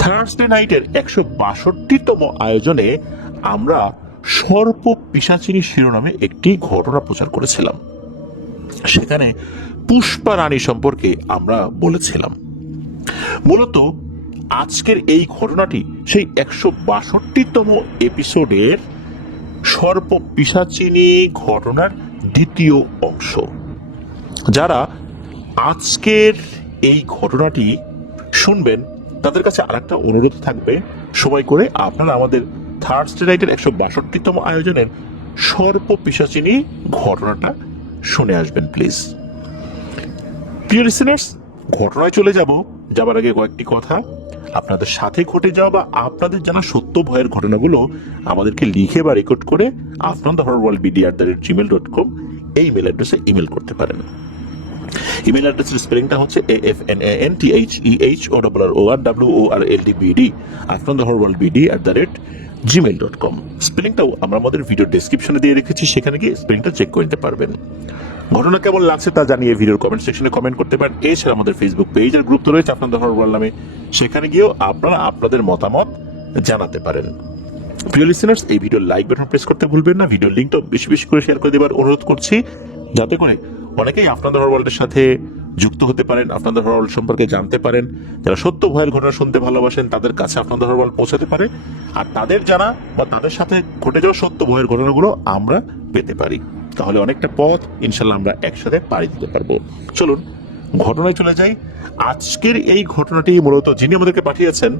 Thursday নাইটের 162তম আয়োজনে আমরা সর্প পিশাচিনী শিরোনামে একটি ঘটনা প্রচার করেছিলাম। সেখানে পুষ্পা রানী সম্পর্কে আমরা বলেছিলাম। মূলত আজকের এই ঘটনাটি সেই 162তম এপিসোডের সর্প পিশাচিনী ঘটনার দ্বিতীয় অংশ। যারা আজকের এই ঘটনাটি শুনবেন তাদের কাছে আরেকটা অনুরোধ থাকবে, সময় করে আপনারা আমাদের থার্সডে নাইটের 162তম আয়োজনের সর্প পিশাচিনী ঘটনাটা শুনে আসবেন প্লিজ। প্রিয় লিসেনার্স, ঘটনায় চলে যাবার আগে কয়েকটি কথা। আপনাদের সাথে ঘটে যাওয়া বা আপনাদের জানা সত্য ভয়ের ঘটনাগুলো আমাদেরকে লিখে বা রেকর্ড করে afnanthehorrorworldbd@gmail.com এই মেল অ্যাড্রেসে ইমেল করতে পারেন। ইমেল অ্যাড্রেসের স্পেলিংটা হচ্ছে AFNANTHEHORRORWORLDBD afnanthehorrorworldbd@gmail.com। স্পেলিংটাও আমরা আমাদের ভিডিও ডেসক্রিপশনে দিয়ে রেখেছি, সেখানে গিয়ে স্পেলিংটা চেক করে নিতে পারবেন। ঘটনা কেমন লাগছে তা জানিয়ে ভিডিওর কমেন্ট সেকশনে কমেন্ট করতে পারেন। এছাড়া আমাদের ফেসবুক পেজ আর গ্রুপ তো রয়েছে আফনান দ্য হরর ওয়ার্ল্ড নামে, সেখানে গিয়েও আপনারা আপনাদের মতামত জানাতে পারেন। প্রিয় লিসেনার্স, এই ভিডিও লাইক বাটন প্রেস করতে ভুলবেন না। ভিডিওর লিঙ্কটা বেশি বেশি করে শেয়ার করে দেবার অনুরোধ করছি, যাতে করে অনেকেই আফনান দ্য হরর ওয়ার্ল্ডের সাথে যুক্ত হতে পারেন, আফনান দ্য হরর ওয়ার্ল্ড সম্পর্কে জানতে পারেন। যারা সত্য ভয়ের ঘটনা শুনতে ভালোবাসেন তাদের কাছে আফনান দ্য হরর ওয়ার্ল্ড পৌঁছাতে পারে, আর তাদের জানা বা তাদের সাথে ঘটে যাওয়া সত্য ভয়ের ঘটনাগুলো আমরা পেতে পারি। তাহলে অনেকটা পথ ইনশাল্লাহ আমরা একসাথে পাড়ি দিতে পারবো। চলুন ঘটনায় চলে যাই। আজকের এই ঘটনাটি মূলত যিনি আমাদেরকে পাঠিয়েছেন,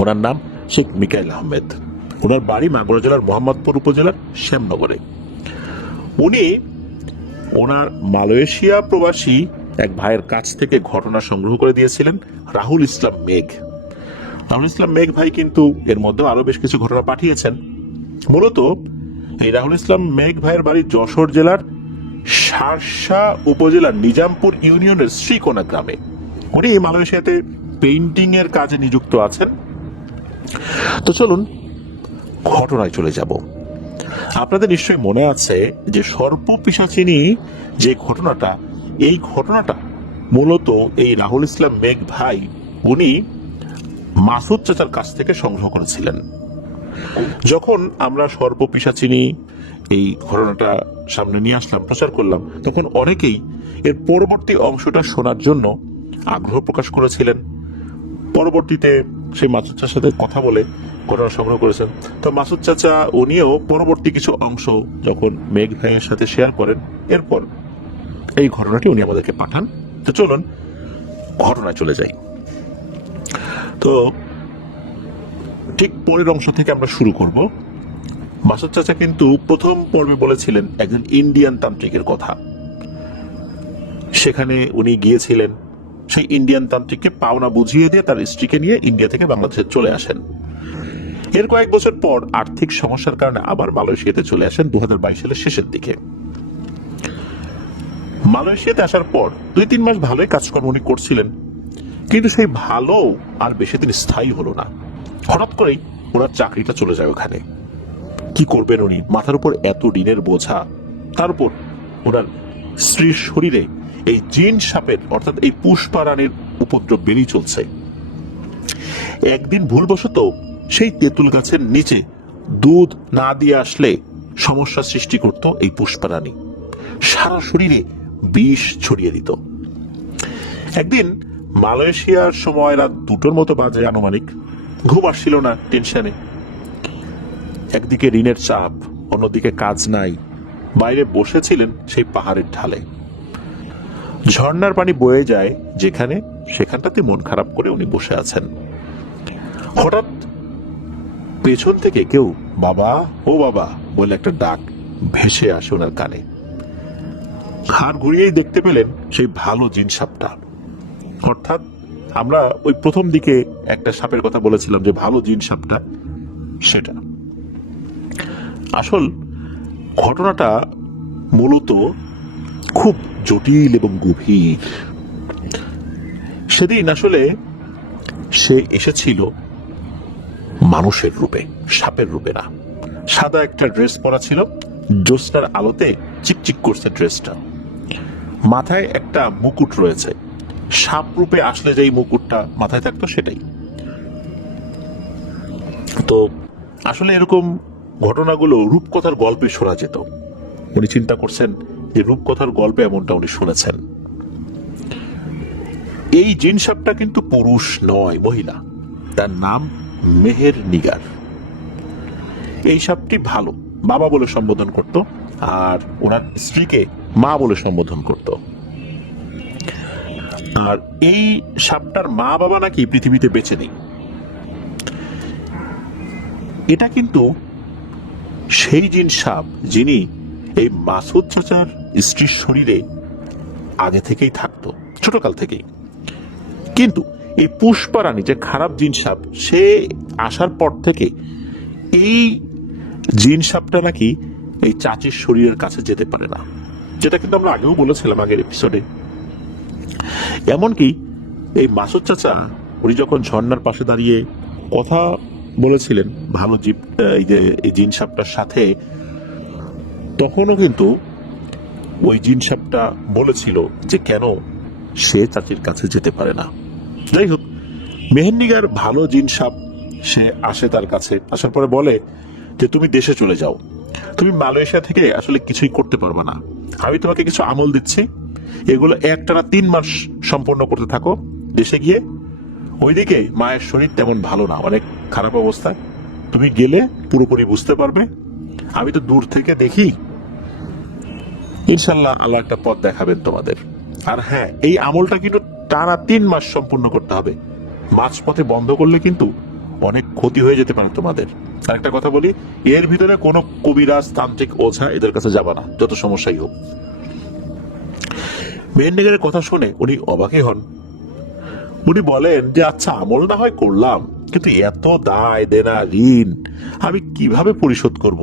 ওনার নাম শেখ মিকাইল আহমেদ। ওনার বাড়ি মাগুরা জেলার মোহাম্মদপুর উপজেলার শ্যামনগরে। উনি ওনার মালয়েশিয়া প্রবাসী এক ভাইয়ের কাছ থেকে ঘটনা সংগ্রহ করে দিয়েছিলেন, রাহুল ইসলাম মেঘ। রাহুল ইসলাম মেঘ ভাই কিন্তু এর মধ্যে আরো বেশ কিছু ঘটনা পাঠিয়েছেন। মূলত এই রাহুল ইসলাম মেঘ ভাইয়ের বাড়ি যশোর জেলার শার্শা উপজেলার নিজামপুর ইউনিয়নের শ্রীকোনা গ্রামে। উনি মালয়েশিয়াতে পেইন্টিং এর কাজে নিযুক্ত আছেন। তো চলুন ঘটনায় চলে যাব। আপনাদের নিশ্চয়ই মনে আছে যে সর্প পিশাচিনী যে ঘটনাটা, এই ঘটনাটা মূলত এই রাহুল ইসলাম মেঘ ভাই উনি মাসুদ চাচার কাছ থেকে সংগ্রহ করেছিলেন। যখন আমরা সর্প পিশাচিনী এই ঘটনাটা সামনে নিয়ে আসলাম, প্রচার করলাম, তখন অনেকেই এর পরবর্তী অংশটা শোনার জন্য আগ্রহ প্রকাশ করেছিলেন। পরবর্তীতে সেই মাসুদ চাচার সাথে কথা বলে ঘটনা সংগ্রহ করেছেন। তো মাসুদ চাচা উনিও পরবর্তী কিছু অংশ যখন মেঘ ভাইয়ের সাথে শেয়ার করেন, এরপর এই ঘটনাটি উনি আমাদেরকে পাঠান। তো চলুন ঘটনায় চলে যাই। তো ঠিক পরের অংশ থেকে আমরা শুরু করব। মাসুদ চাচা কিন্তু প্রথম পর্বে বলেছিলেন একজন ইন্ডিয়ান তান্ত্রিকের কথা। সেখানে উনি গিয়েছিলেন, সেই ইন্ডিয়ান তান্ত্রিককে পাওনা বুঝিয়ে দিয়ে তার স্ত্রীকে নিয়ে ইন্ডিয়া থেকে বাংলাদেশে চলে আসেন। এর কয়েক বছর পর আর্থিক সমস্যার কারণে আবার মালয়েশিয়াতে চলে আসেন 2022 সালের শেষের দিকে। মালয়েশিয়াতে আসার পর 2-3 মাস ভালোই কাজকর্ম উনি করছিলেন, কিন্তু সেই ভালো আর বেশি দিন স্থায়ী হলো না। হঠাৎ করেই ওনার চাকরিটা চলে যায় ওখানে। কি করবেন উনি, মাথার উপর এত ঋণের বোঝা, তার উপর ওনার স্ত্রীর শরীরে এই জিন সাপের অর্থাৎ এই পুষ্পা রানীর উপদ্রব বেরিয়ে চলছে। একদিন ভুলবশত সেই তেঁতুল গাছের নিচে দুধ না দিয়ে আসলে সমস্যা সৃষ্টি করত এই পুষ্পা রানী, সারা শরীরে বিষ ছড়িয়ে দিত। একদিন মালয়েশিয়ার সময় রাত 2টোর মতো বাজে আনুমানিক, ঘুম আসছিল না টেনশনে। একদিকে ঋণের চাপ, অন্যদিকে কাজ নাই, বাইরে বসেছিলেন সেই পাহাড়ের ঢালে। ঝর্ণার পানি বয়ে যায় যেখানে, সেখানটাতে মন খারাপ করে উনি বসে আছেন। হঠাৎ পেছন থেকে কেউ বাবা ও বাবা বলে একটা ডাক ভেসে আসে ওনার কানে। ঘাড় ঘুরিয়েই দেখতে পেলেন সেই ভালো জিন সাপটা। অর্থাৎ আমরা ওই প্রথম দিকে একটা সাপের কথা বলেছিলাম যে ভালো জিন সাপটা, সেটা। আসল ঘটনাটা মূলত খুব জটিল এবং গভীর। সেদিন আসলে সে এসেছিল মানুষের রূপে, সাপের রূপে না। সাদা একটা ড্রেস পরা ছিল, জ্যোৎস্নার আলোতে চিকচিক করছে ড্রেসটা। মাথায় একটা মুকুট রয়েছে, সাপ রূপে আসলে যেই মুকুটটা মাথায় থাকতো সেটাই। তো আসলে এরকম ঘটনাগুলো রূপকথার গল্পে শোনা যেত। উনি চিন্তা করছেন যে রূপকথার গল্পে এমনটা উনি শুনেছেন। এই জিন সাপটা কিন্তু পুরুষ নয়, মহিলা। তার নাম মেহের নিগার। এই সাপটি ভালো বাবা বলে সম্বোধন করত, আর ওনার স্ত্রীকে মা বলে সম্বোধন করত। আর এই সাপটার মা বাবা নাকি পৃথিবীতে বেঁচে নেই। এটা কিন্তু সেই জিন সাপ যিনি এই মাসুদ চাচার স্ত্রীর শরীরে আগে থেকেই থাকতো, ছোটকাল থেকেই। কিন্তু এই পুষ্পা রানী যে খারাপ জিন সাপ, সে আসার পর থেকে এই জিন সাপটা নাকি এই চাচির শরীরের কাছে যেতে পারে না, যেটা কিন্তু আমরা আগেও বলেছিলাম আগের এপিসোডে। এমনকি এই মাসুদ চাচা উনি যখন ঝর্ণার পাশে দাঁড়িয়ে কথা বলেছিলেন ভালো জীব এই যে এই জিন সাপটার সাথে, তখনও কিন্তু ওই জিন সাপটা বলেছিল যে কেন সে চাচির কাছে যেতে পারে না। যাই হোক, মেহেন্দিগার ভালো জিন সাপ, সে আসে তার কাছে, আসার পরে বলে যে তুমি দেশে চলে যাও, তুমি মালয়েশিয়া থেকে আসলে কিছুই করতে পারবে না, আমি তোমাকে কিছু আমল দিচ্ছি, এগুলো একটানা 3 মাস সম্পন্ন করতে থাকো দেশে গিয়ে। ওইদিকে মায়ের শরীর তেমন ভালো না, অনেক খারাপ অবস্থা, তুমি গেলে পুরোপুরি বুঝতে পারবে, আমি তো দূর থেকে দেখি, ইনশাল্লাহ আল্লাহ একটা পথ দেখাবেন তোমাদের। আর হ্যাঁ, এই আমলটা কিন্তু টানা 3 মাস সম্পূর্ণ করতে হবে, মাঝপথে বন্ধ করলে কিন্তু অনেক ক্ষতি হয়ে যেতে পারে তোমাদের। আর একটা কথা বলি, এর ভিতরে কোনো কবিরাজ তান্ত্রিক ওঝা এদের কাছে যাবা না, যত সমস্যাই হোক। মেহেন্দিগারের কথা শুনে উনি অবাকই হন। উনি বলেন যে আচ্ছা, আমল না হয় করলাম, কিন্তু এত দায় দেনা ঋণ আমি কিভাবে পরিশোধ করব,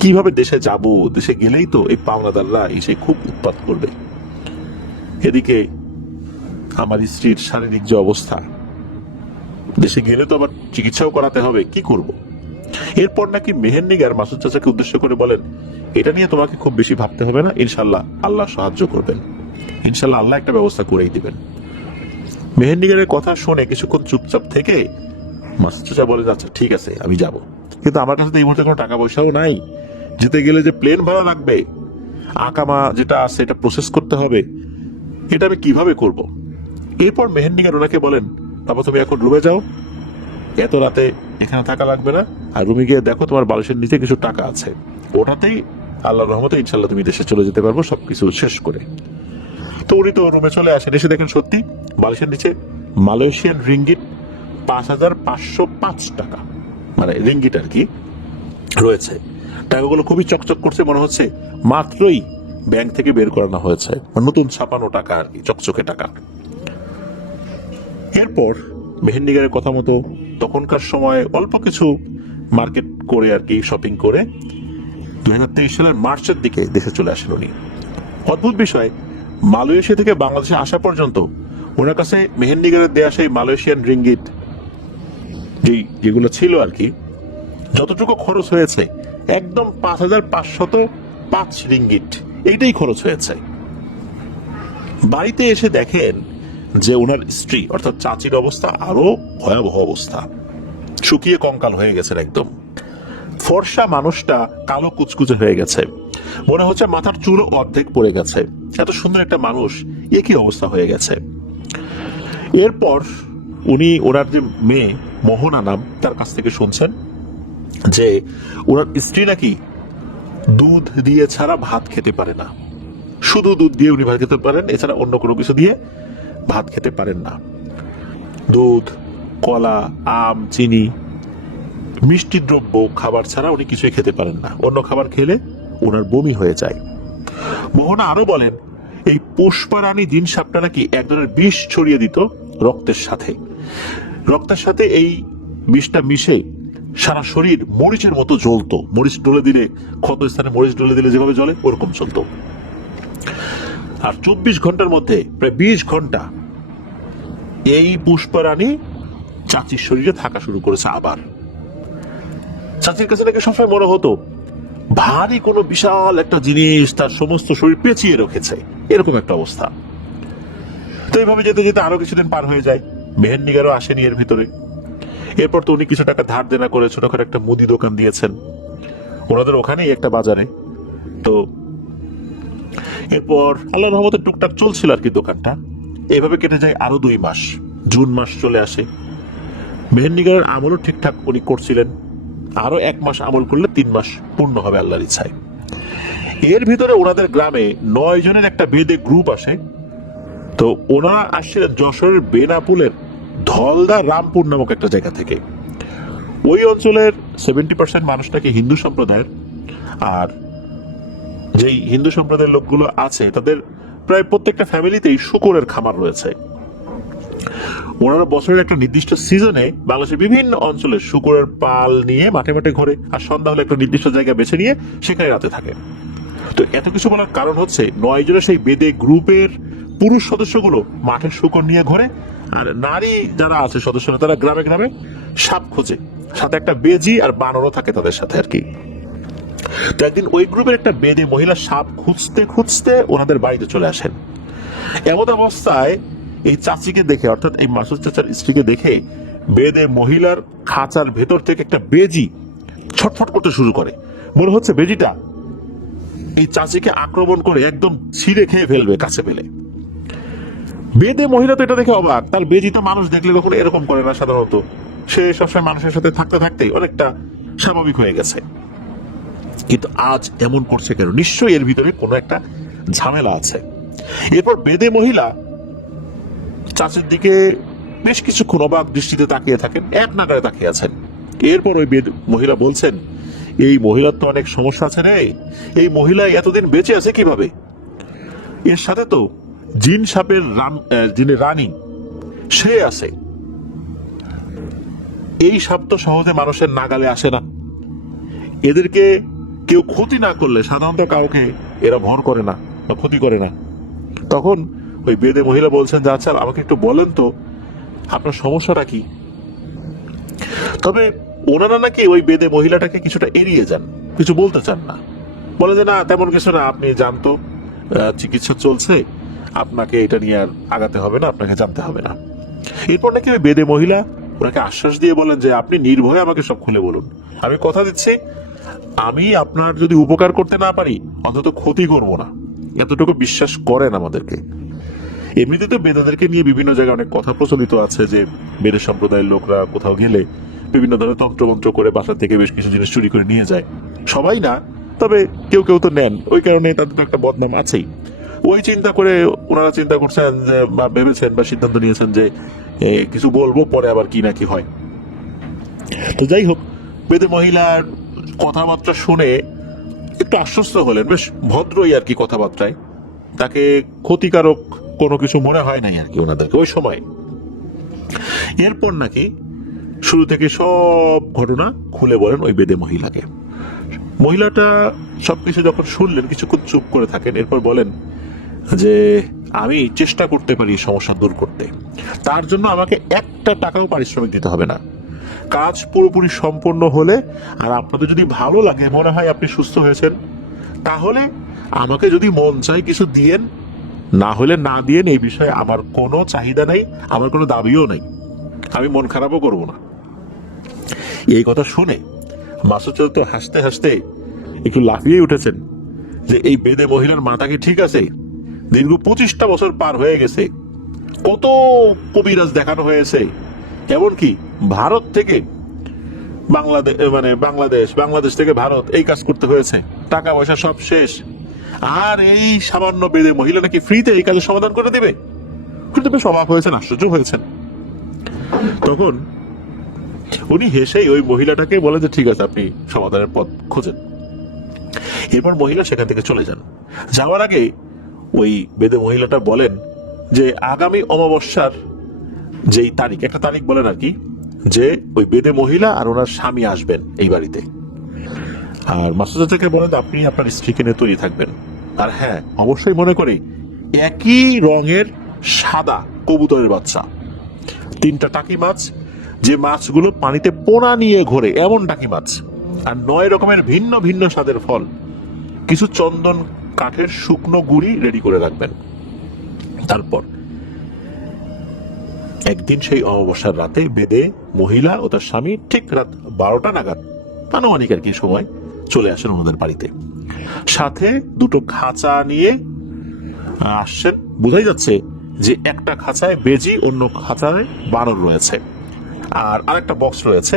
কিভাবে দেশে যাব, দেশে গেলেই তো এই পাওনাদাররা এসে খুব উৎপাত করবে, এদিকে আমার স্ত্রীর শারীরিক যে অবস্থা, দেশে গেলে তো আবার চিকিৎসাও করাতে হবে, কি করব। এরপর নাকি মেহেন্দিগার মাসুদ চাচাকে উদ্দেশ্য করে বলেন, এটা নিয়ে তোমাকে খুব বেশি ভাবতে হবে না, ইনশাল্লাহ আল্লাহ সাহায্য করবেন, ইনশাল্লাহ আল্লাহ একটা ব্যবস্থা করেই দিবেন। মেহেন্দিগারের কথা শুনে কিছুক্ষণ চুপচাপ থেকে মাসুদ চাচা বলে, আচ্ছা ঠিক আছে আমি যাব, কিন্তু আমার কাছে তো এই মুহূর্তে কোনো টাকা পয়সাও নাই, যেতে গেলে যে প্লেন ভাড়া লাগবে, আকামা যেটা আছে এটা প্রসেস করতে হবে, এটা আমি কিভাবে করব। এরপর মেহেন্দিগার ওনাকে বলেন, বাবা তুমি এখন রুমে যাও, এত রাতে এখানে থাকা লাগবে না, আর রুমে গিয়ে দেখো তোমার বালিশের নিচে কিছু টাকা আছে, ওটাতেই আল্লাহর রহমতে ইনশাল্লাহ তুমি দেশে চলে যেতে পারবো সবকিছু শেষ করে। তো উনি তো রুমে চলে আসেন, এসে দেখেন সত্যি বালিশের নিচে মালয়েশিয়ান রিঙ্গিট 5,505 টাকা, মানে রিঙ্গিট আর কি, রয়েছে। টাকাগুলো খুবই চকচক করছে, মনে হচ্ছে মাত্রই ব্যাংক থেকে বের করানো হয়েছে, নতুন ছাপানো টাকা আর কি, চকচকে টাকা। এরপর মেহেন্দিগারের কথা মতো তখনকার সময় অল্প কিছু মার্কেট করে আর কি, শপিং করে 2023 সালের মার্চের দিকে দেশে চলে আসেন উনি। অদ্ভুত বিষয়, মালয়েশিয়া থেকে বাংলাদেশে আসা পর্যন্ত ওনার কাছে মেহেন্দিগারের দেয়া সেই মালয়েশিয়ান রিঙ্গিট যেগুলো ছিল আর কি, যতটুকু খরচ হয়েছে একদম 5,505 রিঙ্গিট, এইটাই খরচ হয়েছে। বাড়িতে এসে দেখেন যে ওনার স্ত্রী অর্থাৎ চাচির অবস্থা আরো ভয়াবহ অবস্থা, শুকিয়ে কঙ্কাল হয়ে গেছেন একদম। ফর্সা মানুষটা কালো কুচকুচে হয়ে গেছে, মনে হচ্ছে মাথার চুলও অর্ধেক পড়ে গেছে, এত সুন্দর একটা মানুষ একই অবস্থা হয়ে গেছে। এরপর উনি ওনার যে মেয়ে মোহনা নাম, তার কাছ থেকে শুনছেন যে ওনার স্ত্রী নাকি দুধ দিয়ে ছাড়া ভাত খেতে পারে না, শুধু দুধ দিয়ে উনি ভাত খেতে পারেন, এছাড়া অন্য কোনো কিছু দিয়ে ভাত খেতে পারেন না। দুধ, কলা, আম, চিনি, মিষ্টি দ্রব্য খাবার ছাড়া উনি কিছুই খেতে পারেন না, অন্য খাবার খেলে ওনার বমি হয়ে যায়। মোহনা আরো বলেন, এই পুষ্পা রানী জিন সাপটা নাকি এক ধরনের বিষ ছড়িয়ে দিত রক্তের সাথে, রক্তের সাথে এই বিষটা মিশে সারা শরীর মরিচের মতো জ্বলতো, মরিচ ডলে দিলে, ক্ষত স্থানে মরিচ ডলে দিলে যেভাবে জ্বলে ওরকম চলতো। আর 24 ঘন্টার মধ্যে প্রায় 20 ঘন্টা এই পুষ্পা রানী চাচির শরীরে থাকা শুরু করেছে আবার। চাচির কাছে নাকি সবসময় মনে হতো ভারী কোনো বিশাল একটা জিনিস তার সমস্ত শরীর পেঁচিয়ে রেখেছে, এরকম একটা অবস্থা। তো এইভাবে যেতে যেতে আরো কিছুদিন পার হয়ে যায়, মেহেন্দিগারও আসেনি এর ভিতরে। এরপর তো উনি কিছু টাকা ধার দেনা করে ছোটখাটো একটা মুদি দোকান দিয়েছেন ওনাদের ওখানেই একটা বাজারে। তো এরপর আল্লাহর রহমতে টুকটাক চলছিল আর কি দোকানটা। এইভাবে কেটে যায় আরো 2 মাস। জুন মাস চলে আসে, মেহেন্দিগারের আমলও ঠিকঠাক উনি করছিলেন। আরো 1 মাস আমল করলে 3 মাস পূর্ণ হবে আল্লাহর ইচ্ছায়। এর ভিতরে ওনাদের গ্রামে 9 জনের একটা বেদে গ্রুপ আসে। তো ওনারা আসছিলেন যশোরের বেনাপুলের ধলদা রামপুর নামক একটা জায়গা থেকে। ওই অঞ্চলের 70% মানুষ নাকি হিন্দু সম্প্রদায়ের। আর যেই হিন্দু সম্প্রদায়ের লোকগুলো আছে তাদের প্রায় প্রত্যেকটা ফ্যামিলিতেই শূকরের খামার রয়েছে। ওনারা বছরের একটা নির্দিষ্ট সিজনে বাংলাদেশের বিভিন্ন অঞ্চলে শূকরের পাল নিয়ে মাঠে মাঠে ঘোরে, আর সন্ধ্যা হলে একটা নির্দিষ্ট জায়গা বেছে নিয়ে সেখানে রাতে থাকে। তো এত কিছু বলার কারণ হচ্ছে 9 জনের সেই বেদে গ্রুপের পুরুষ সদস্যগুলো মাঠে শূকর নিয়ে ঘোরে, আর নারী যারা আছে সদস্যরা তারা গ্রামে গ্রামে সাপ খোঁজে, সাথে একটা বেজি আর বানরও থাকে তাদের সাথে আর কি। তো একদিন ওই গ্রুপের একটা বেদে মহিলা সাপ খুঁজতে খুঁজতে ওনাদের বাড়িতে চলে আসেন। এমন অবস্থায় এই চাচিকে দেখে, অর্থাৎ এই মাসুদ চাচার স্ত্রীকে দেখে বেদে মহিলার খাঁচার ভেতর থেকে একটা বেজি ছটফট করতে শুরু করে। মনে হচ্ছে বেজিটা এই চাচিকে আক্রমণ করে একদম ছিঁড়ে খেয়ে ফেলবে কাছে পেলে। বেদে মহিলা তো এটা দেখে অবাক, তার বেজি তো মানুষ দেখলে কখনো এরকম করে না সাধারণত। সে সবসময় মানুষের সাথে থাকতে থাকতেই অনেকটা স্বাভাবিক হয়ে গেছে, কিন্তু আজ এমন করছে কেন? নিশ্চয়ই এর ভিতরে কোনো একটা ঝামেলা আছে। এরপর বেদে মহিলা চাচির দিকে বেশ কিছুক্ষণ অবাক দৃষ্টিতে তাকিয়ে থাকেন, এক নাগারে তাকিয়ে আছেন। এরপর ওই বেদ মহিলা বলছেন, এই মহিলার তো অনেক সমস্যা আছে রে, এই মহিলা এতদিন বেঁচে আছে কিভাবে? এর সাথে তো জিন সাপের যিনি রানী সে আছে। এই সাপ তো সহজে মানুষের নাগালে আসে না, এদেরকে কেউ ক্ষতি না করলে সাধারণত কাউকে এরা ভর করে না বা ক্ষতি করে না। তখন ওই বেদে মহিলা বলছেন যে আচ্ছা আমাকে একটু বলেন তো আপনার সমস্যাটা কি। তবে ওনারা নাকি ওই বেদে মহিলাটাকে কিছুটা এড়িয়ে যান, কিছু বলতে চান না, বলে যে না তেমন কিছু না, আপনি জানতো চিকিৎসা চলছে, আপনাকে এটা নিয়ে আর আগাতে হবে না, আপনাকে জানতে হবে না। এরপর নাকি ওই বেদে মহিলা ওনাকে আশ্বাস দিয়ে বলেন যে আপনি নির্ভয়ে আমাকে সব খুলে বলুন, আমি কথা দিচ্ছি আমি আপনার যদি উপকার করতে না পারি অন্তত ক্ষতি করব না। এতটুকু বিশ্বাস করেন আমাদেরকে। এমনিতে তো বেদাদেরকে নিয়ে বিভিন্ন জায়গায় অনেক কথা প্রচলিত আছে যে বেদের সম্প্রদায়ের লোকরা কোথাও গেলে বিভিন্ন ধরনের তন্ত্রমন্ত্র করে বাসা থেকে বেশ কিছু জিনিস চুরি করে নিয়ে যায়। সবাই না, তবে কেউ কেউ তো নেন, ওই কারণে তাদের তো একটা বদনাম আছেই। ওই চিন্তা করে ওনারা চিন্তা করছেন যে বা ভেবেছেন বা সিদ্ধান্ত নিয়েছেন যে কিছু বলবো, পরে আবার কি না কি হয়। তো যাই হোক, বেদে মহিলার কথাবার্তা শুনে একটু আশ্বস্ত হলেন, বেশ ভদ্রই আর কি কথাবার্তায়, তাকে ক্ষতিকারক কোনো কিছু মনে হয় নাই আর কি ওনাদেরকে ওই সময়। এরপর নাকি শুরু থেকে সব ঘটনা খুলে বলেন ওই বেদে মহিলাকে। মহিলাটা সবকিছু যখন শুনলেন কিছুক্ষণ চুপ করে থাকেন, এরপর বলেন যে আমি চেষ্টা করতে পারি সমস্যা দূর করতে, তার জন্য আমাকে 1 টাকাও পারিশ্রমিক দিতে হবে না। কাজ পুরোপুরি সম্পন্ন হলে আর আপনাদের যদি ভালো লাগে, মনে হয় আপনি সুস্থ হয়েছেন, তাহলে আমাকে যদি মন চাই কিছু দিয়েন, না হলে না দিয়েন, এই বিষয়ে আমার কোনো চাহিদা নেই, আমার কোনো দাবিও নেই, আমি মন খারাপও করব না। এই কথা শুনে মাসুদ চাচা তো হাসতে হাসতে একটু লাফিয়ে উঠেছেন যে এই বেদে মহিলার মাথা কি ঠিক আছে? দীর্ঘ 25টা বছর পার হয়ে গেছে, কত কবিরাজ দেখানো হয়েছে, এমনকি ভারত থেকে বাংলাদেশ থেকে ভারত এই কাজ করতে হয়েছে, টাকা পয়সা সব শেষ, আর এই সামান্য বেদে মহিলা নাকি ফ্রিতে এই কাজের সমাধান করে দেবে। কিন্তু বেশ অবাক হয়েছেন, আশ্চর্য হয়েছেন। তখন উনি হেসেই ওই মহিলাটাকে বলে যে ঠিক আছে আপনি সমাধানের পথ খোঁজেন। এরপর মহিলা সেখান থেকে চলে যান। যাওয়ার আগে ওই বেদে মহিলাটা বলেন যে আগামী অমাবস্যার যেই তারিখ, একটা তারিখ বলেন আর কি, যে ওই বেদে মহিলা আর ওনার স্বামী আসবেন এই বাড়িতে। আর মাসুদ চাচাকে বলেন আপনি আপনার স্ত্রীকে নিয়ে তৈরি থাকবেন। আর হ্যাঁ, অবশ্যই মনে করি একই রঙের সাদা কবুতরের বাচ্চা, 3টা টাকি মাছ, যে মাছগুলো পানিতে পোনা নিয়ে ঘোরে এমন টাকি মাছ, আর 9 রকমের ভিন্ন ভিন্ন স্বাদের ফল, কিছু চন্দন কাঠের শুকনো গুঁড়ি রেডি করে রাখবেন। তারপর একদিন সেই অমাবস্যার রাতে বেদে মহিলা ও তার স্বামী ঠিক রাত 12টা নাগাদ আনুমানিক আর কি সময় চলে আসেন ওনাদের বাড়িতে। সাথে দুটো খাঁচা নিয়ে আসছেন। বোঝাই যাচ্ছে যে একটা খাঁচায় বেজি, অন্য খাঁচায় বানর রয়েছে, আর আরেকটা বক্স রয়েছে।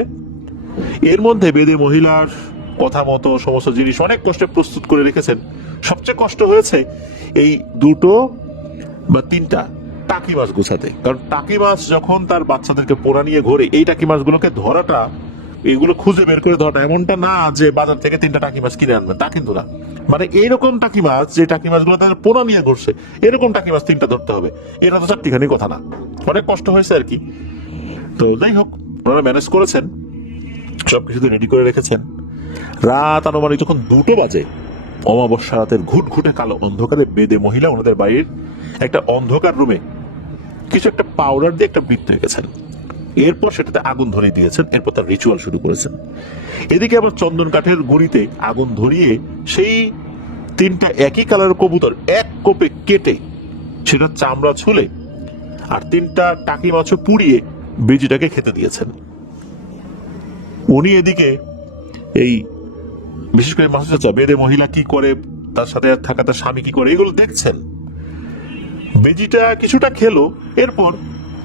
এর মধ্যে বেদে মহিলার কথা মতো সমস্ত জিনিস অনেক কষ্টে প্রস্তুত করে রেখেছেন। সবচেয়ে কষ্ট হয়েছে এই দুটো বা তিনটা টাকি মাছ গোছাতে, কারণ টাকি মাছ যখন তার বাচ্চাদেরকে পোড়া নিয়ে ঘোরে, এই টাকি মাছগুলোকে ধরাটা, এগুলো খুঁজে বের করে ধরাটা এমনটা না যে বাজার থেকে 3টা টাকি মাছ কিনে আনবেন, তা কিন্তু না। মানে এইরকম টাকি মাছ, যে টাকি মাছগুলো তাদের পোড়া নিয়ে ঘুরছে, এরকম টাকি মাছ 3টা ধরতে হবে, এটা তো 4টিখানি কথা না। অনেক কষ্ট হয়েছে আর কি। তো যাই হোক, ওনারা ম্যানেজ করেছেন, সবকিছু রেডি করে রেখেছেন। রাত আনুমানিক যখন 2টো বাজে, অমাবস্যা রাতের ঘুটঘুটে কালো অন্ধকারে বেদে মহিলা ওনাদের বাড়ির একটা অন্ধকার রুমে কিছু একটা পাউডার দিয়ে একটা বৃত্ত এঁকেছেন। এরপর সেটাতে আগুন ধরিয়ে দিয়েছেন। এরপর তার রিচুয়াল শুরু করেছেন। এদিকে আবার চন্দন কাঠের গুঁড়িতে আগুন ধরিয়ে সেই 3টা একই কালারের কবুতর এক কোপে কেটে সেটা চামড়া ছুলে আর 3টা টাকি মাছও পুড়িয়ে বেজিটাকে খেতে দিয়েছেন। উনি এদিকে এই বিশেষ করে মাসুদ চাচা বেদে মহিলা কি করে, তার সাথে থাকা তার স্বামী কি করে, এগুলো দেখছেন। বেজিটা কিছুটা খেলো, এরপর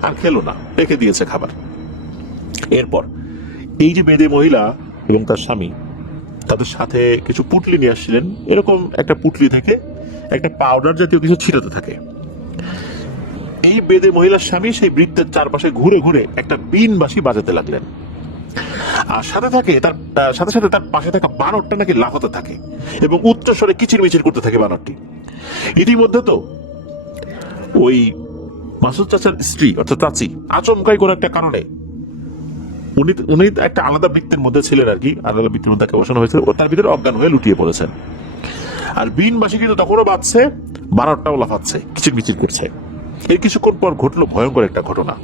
আর খেলো না, রেখে দিয়েছে খাবার। এরপর এই যে বেদে মহিলা এবং তার স্বামী তাদের সাথে কিছু পুটলি নিয়ে আসছিলেন। এরকম একটা পুটলি থেকে একটা পাউডার জাতীয় কিছু ছিটাতে থাকে। এই বেদে মহিলার স্বামী সেই বৃত্তের চারপাশে ঘুরে ঘুরে একটা বিন বাঁশি বাজাতে লাগলেন। আর সাথে সাথে তার পাশে থাকা বানরটা নাকি লাফাতে থাকে এবং উচ্চস্বরে কিচিরমিচির করতে থাকে বানরটি। ইতিমধ্যে তো ওই মাসুদ চাচার স্ত্রী অর্থাৎ চাচি আচমকাই কোনো একটা কারণে, উনি একটা আলাদা বৃত্তের মধ্যে ছিলেন আর কি, আলাদা বৃত্তের মধ্যে তাকে বসানো হয়েছিল, তার ভিতরে অজ্ঞান হয়ে লুটিয়ে পড়েছেন। আর বিনবাসী কিন্তু তখনও বাজছে, বানরটাও লাফাচ্ছে, কিচিরমিচির করছে। এর কিছুক্ষণ পর ঘটলো ভয়ঙ্কর একটা ঘটনা।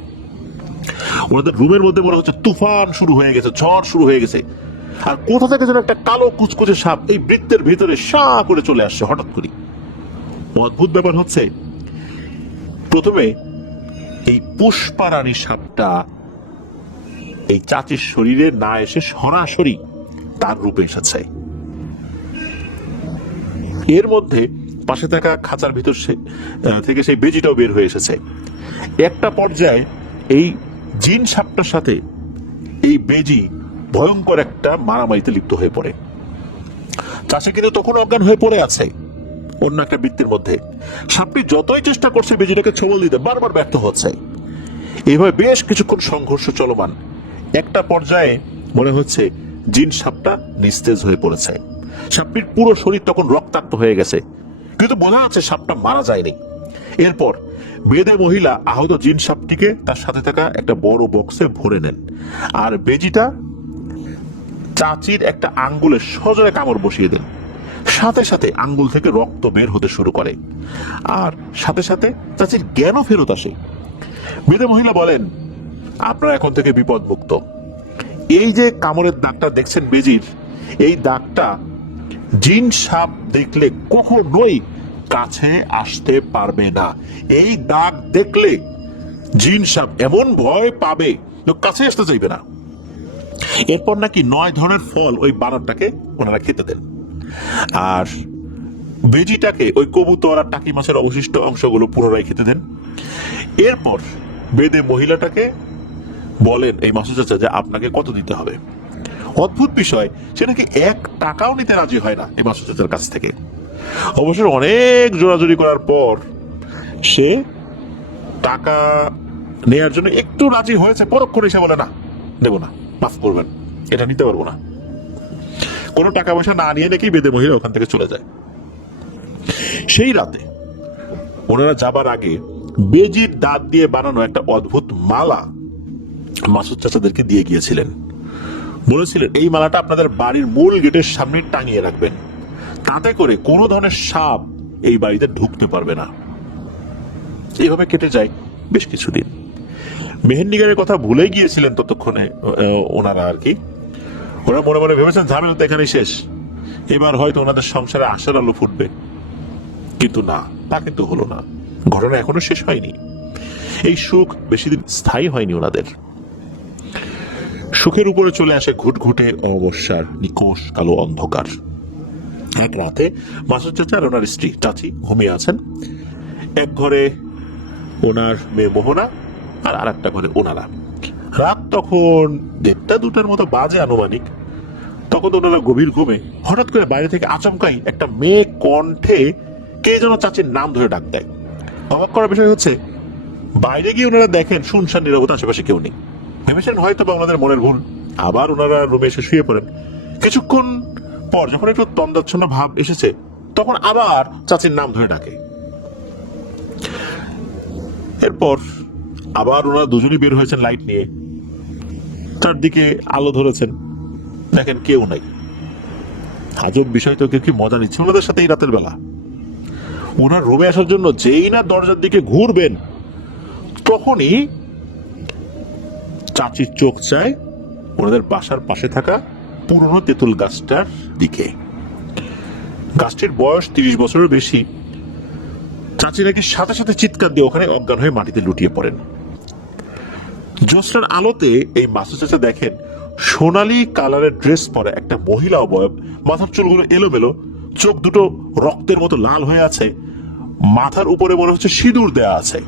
ওনাদের রুমের মধ্যে মনে হচ্ছে তুফান শুরু হয়ে গেছে, ঝড় শুরু হয়ে গেছে। আর কোথা থেকে যেন একটা কালো কুচকুচে সাপ এই বৃত্তের ভিতরে সা করে চলে আসছে হঠাৎ করে। অদ্ভুত ব্যাপার হচ্ছে, প্রথমে এই পুষ্পারানী সাপটা এই চাচির শরীরে না এসে সরাসরি তার রূপে এসেছে। এর মধ্যে পাশে থাকা খাঁচার ভিতর থেকে সেই বেজিটাও বের হয়ে এসেছে। একটা পর্যায়ে এই জিন সাপটার সাথে এই বেজি ভয়ঙ্কর একটা মারামারিতে লিপ্ত হয়ে পড়ে। চাষে কিন্তু তখন অজ্ঞান হয়ে পড়ে আছে অন্য একটা বৃত্তের মধ্যে। সাপটি যতই চেষ্টা করছে বেজিটাকে ছবল দিতে, বারবার ব্যর্থ হচ্ছে। এইভাবে বেশ কিছুক্ষণ সংঘর্ষ চলমান। একটা পর্যায়ে মনে হচ্ছে জিন সাপটা নিস্তেজ হয়ে পড়েছে। সাপটির পুরো শরীর তখন রক্তাক্ত হয়ে গেছে, কিন্তু বোঝা যাচ্ছে সাপটা মারা যায়নি। এরপর বেদে মহিলা আহত জিন সাপটিকে তার সাথে থাকা একটা বড় বক্সে ভরে নেন, আর বেজিটা চাচির একটা আঙ্গুলে সজোরে কামড় বসিয়ে দেন। সাথে সাথে আঙ্গুল থেকে রক্ত বের হতে শুরু করে, আর সাথে সাথে চাচির জ্ঞানও ফেরত আসে। বেদে মহিলা বলেন, আপনারা এখন থেকে বিপদ মুক্ত। এই যে কামড়ের দাগটা দেখছেন বেজির, এই দাগটা জিন সাপ দেখলে কখনোই কাছে আসতে পারবে না। এই দাগ দেখলে জিন সাপ এমন ভয় পাবে কাছে আসতে চাইবে না। এরপর নাকি 9 ধরনের ফল ওই বানরটাকে ওনারা খেতে দেন, আর বেজিটাকে ওই কবুতর আর টাকি মাছের অবশিষ্ট অংশগুলো পুনরায় খেতে দেন। এরপর বেদে মহিলাটাকে বলেন এই মাসুদ চাচা যে আপনাকে কত দিতে হবে। অদ্ভুত বিষয়, সে নাকি 1 টাকাও নিতে রাজি হয় না এই মাসুদ চাচার কাছ থেকে। অবশ্য অনেক জোরাজুরি করার পর সে টাকা নেয়ার জন্য একটু রাজি হয়েছে। পরক্ষণে সে বলে, না দেবো না, মাফ করবেন, এটা নিতে পারবো না। কোনো টাকা পয়সা না নিয়ে নাকি বেদে মহিলা ওখান থেকে চলে যায়। সেই রাতে ওনারা যাবার আগে বেজির দাঁত দিয়ে বানানো একটা অদ্ভুত মালা মাসুদ চাচাদেরকে দিয়ে গিয়েছিলেন। বলেছিলেন এই মালাটা আপনাদের বাড়ির মূল গেটের সামনে টাঙিয়ে রাখবেন, তাতে করে কোনো ধরনের সাপ এই বাড়িতে ঢুকতে পারবে না। এইভাবে কেটে যায় বেশ কিছুদিন। মেহেন্দিগারের কথা ভুলে গিয়েছিলেন ততক্ষণে ওনারা আর কি। ওরা মনে মনে ভেবেছেন ঝামেলা তো এখানেই শেষ, এবার হয়তো ওনাদের সংসারে আশার আলো ফুটবে। কিন্তু না, তা কিন্তু হলো না। ঘটনা এখনো শেষ হয়নি। এই সুখ বেশি দিন স্থায়ী হয়নি ওনাদের। সুখের উপরে চলে আসে ঘুটঘুটে অমাবস্যার নিকোষ কালো অন্ধকার। এক রাতে মাসুদ চাচা আর ওনার স্ত্রী চাচি ঘুমিয়ে আছেন। এক ঘরে ওনার মেয়ে মোহনা আর আরেকটা ঘরে ওনারা। রাত তখন 1:30-2টার মতো বাজে আনুমানিক। তখন তো ওনারা গভীর ঘুমে হঠাৎ করে বাইরে থেকে আচমকাই একটা মেয়ে কণ্ঠে কে যেন চাচির নাম ধরে ডাক দেয়। অবাক করার বিষয় হচ্ছে বাইরে গিয়ে ওনারা দেখেন শুনশান নীরবতা, আশেপাশে কেউ নেই। ভেবেছেন হয়তো বা ওনাদের মনের ভুল। আবার ওনারা রুমে এসে শুয়ে পড়েন। কিছুক্ষণ পর যখন একটু তন্দ্রাচ্ছন্ন ভাব এসেছে তখন আবার চাচির নাম ধরে ডাকে। এরপর আবার ওনারা দুজনই বের হয়েছেন লাইট নিয়ে, চারদিকে আলো ধরেছেন, দেখেন কেউ নাই। আজব বিষয় তো, কেউ কি মজা নিচ্ছে ওনাদের সাথে এই রাতের বেলা। ওনার রুমে আসার জন্য যেই না দরজার দিকে ঘুরবেন তখনই চাচির চোখ চায় ওনাদের বাসার পাশে থাকা পুরনো তেঁতুল গাছটার দিকে। গাছটির বয়স 30 বছরের বেশি। চাচি নাকি সাথে সাথে চিৎকার দিয়ে ওখানে অজ্ঞান হয়ে মাটিতে লুটিয়ে পড়েন। জ্যোৎস্নার আলোতে এই মাসুদ চাচা দেখেন সোনালী কালারের ড্রেস পরে একটা মহিলা অবয়ব, মাথার চুলগুলো এলোমেলো, চোখ দুটো রক্তের মতো লাল হয়ে আছে, মাথার উপরে মনে হচ্ছে সিঁদুর দেয়া আছে।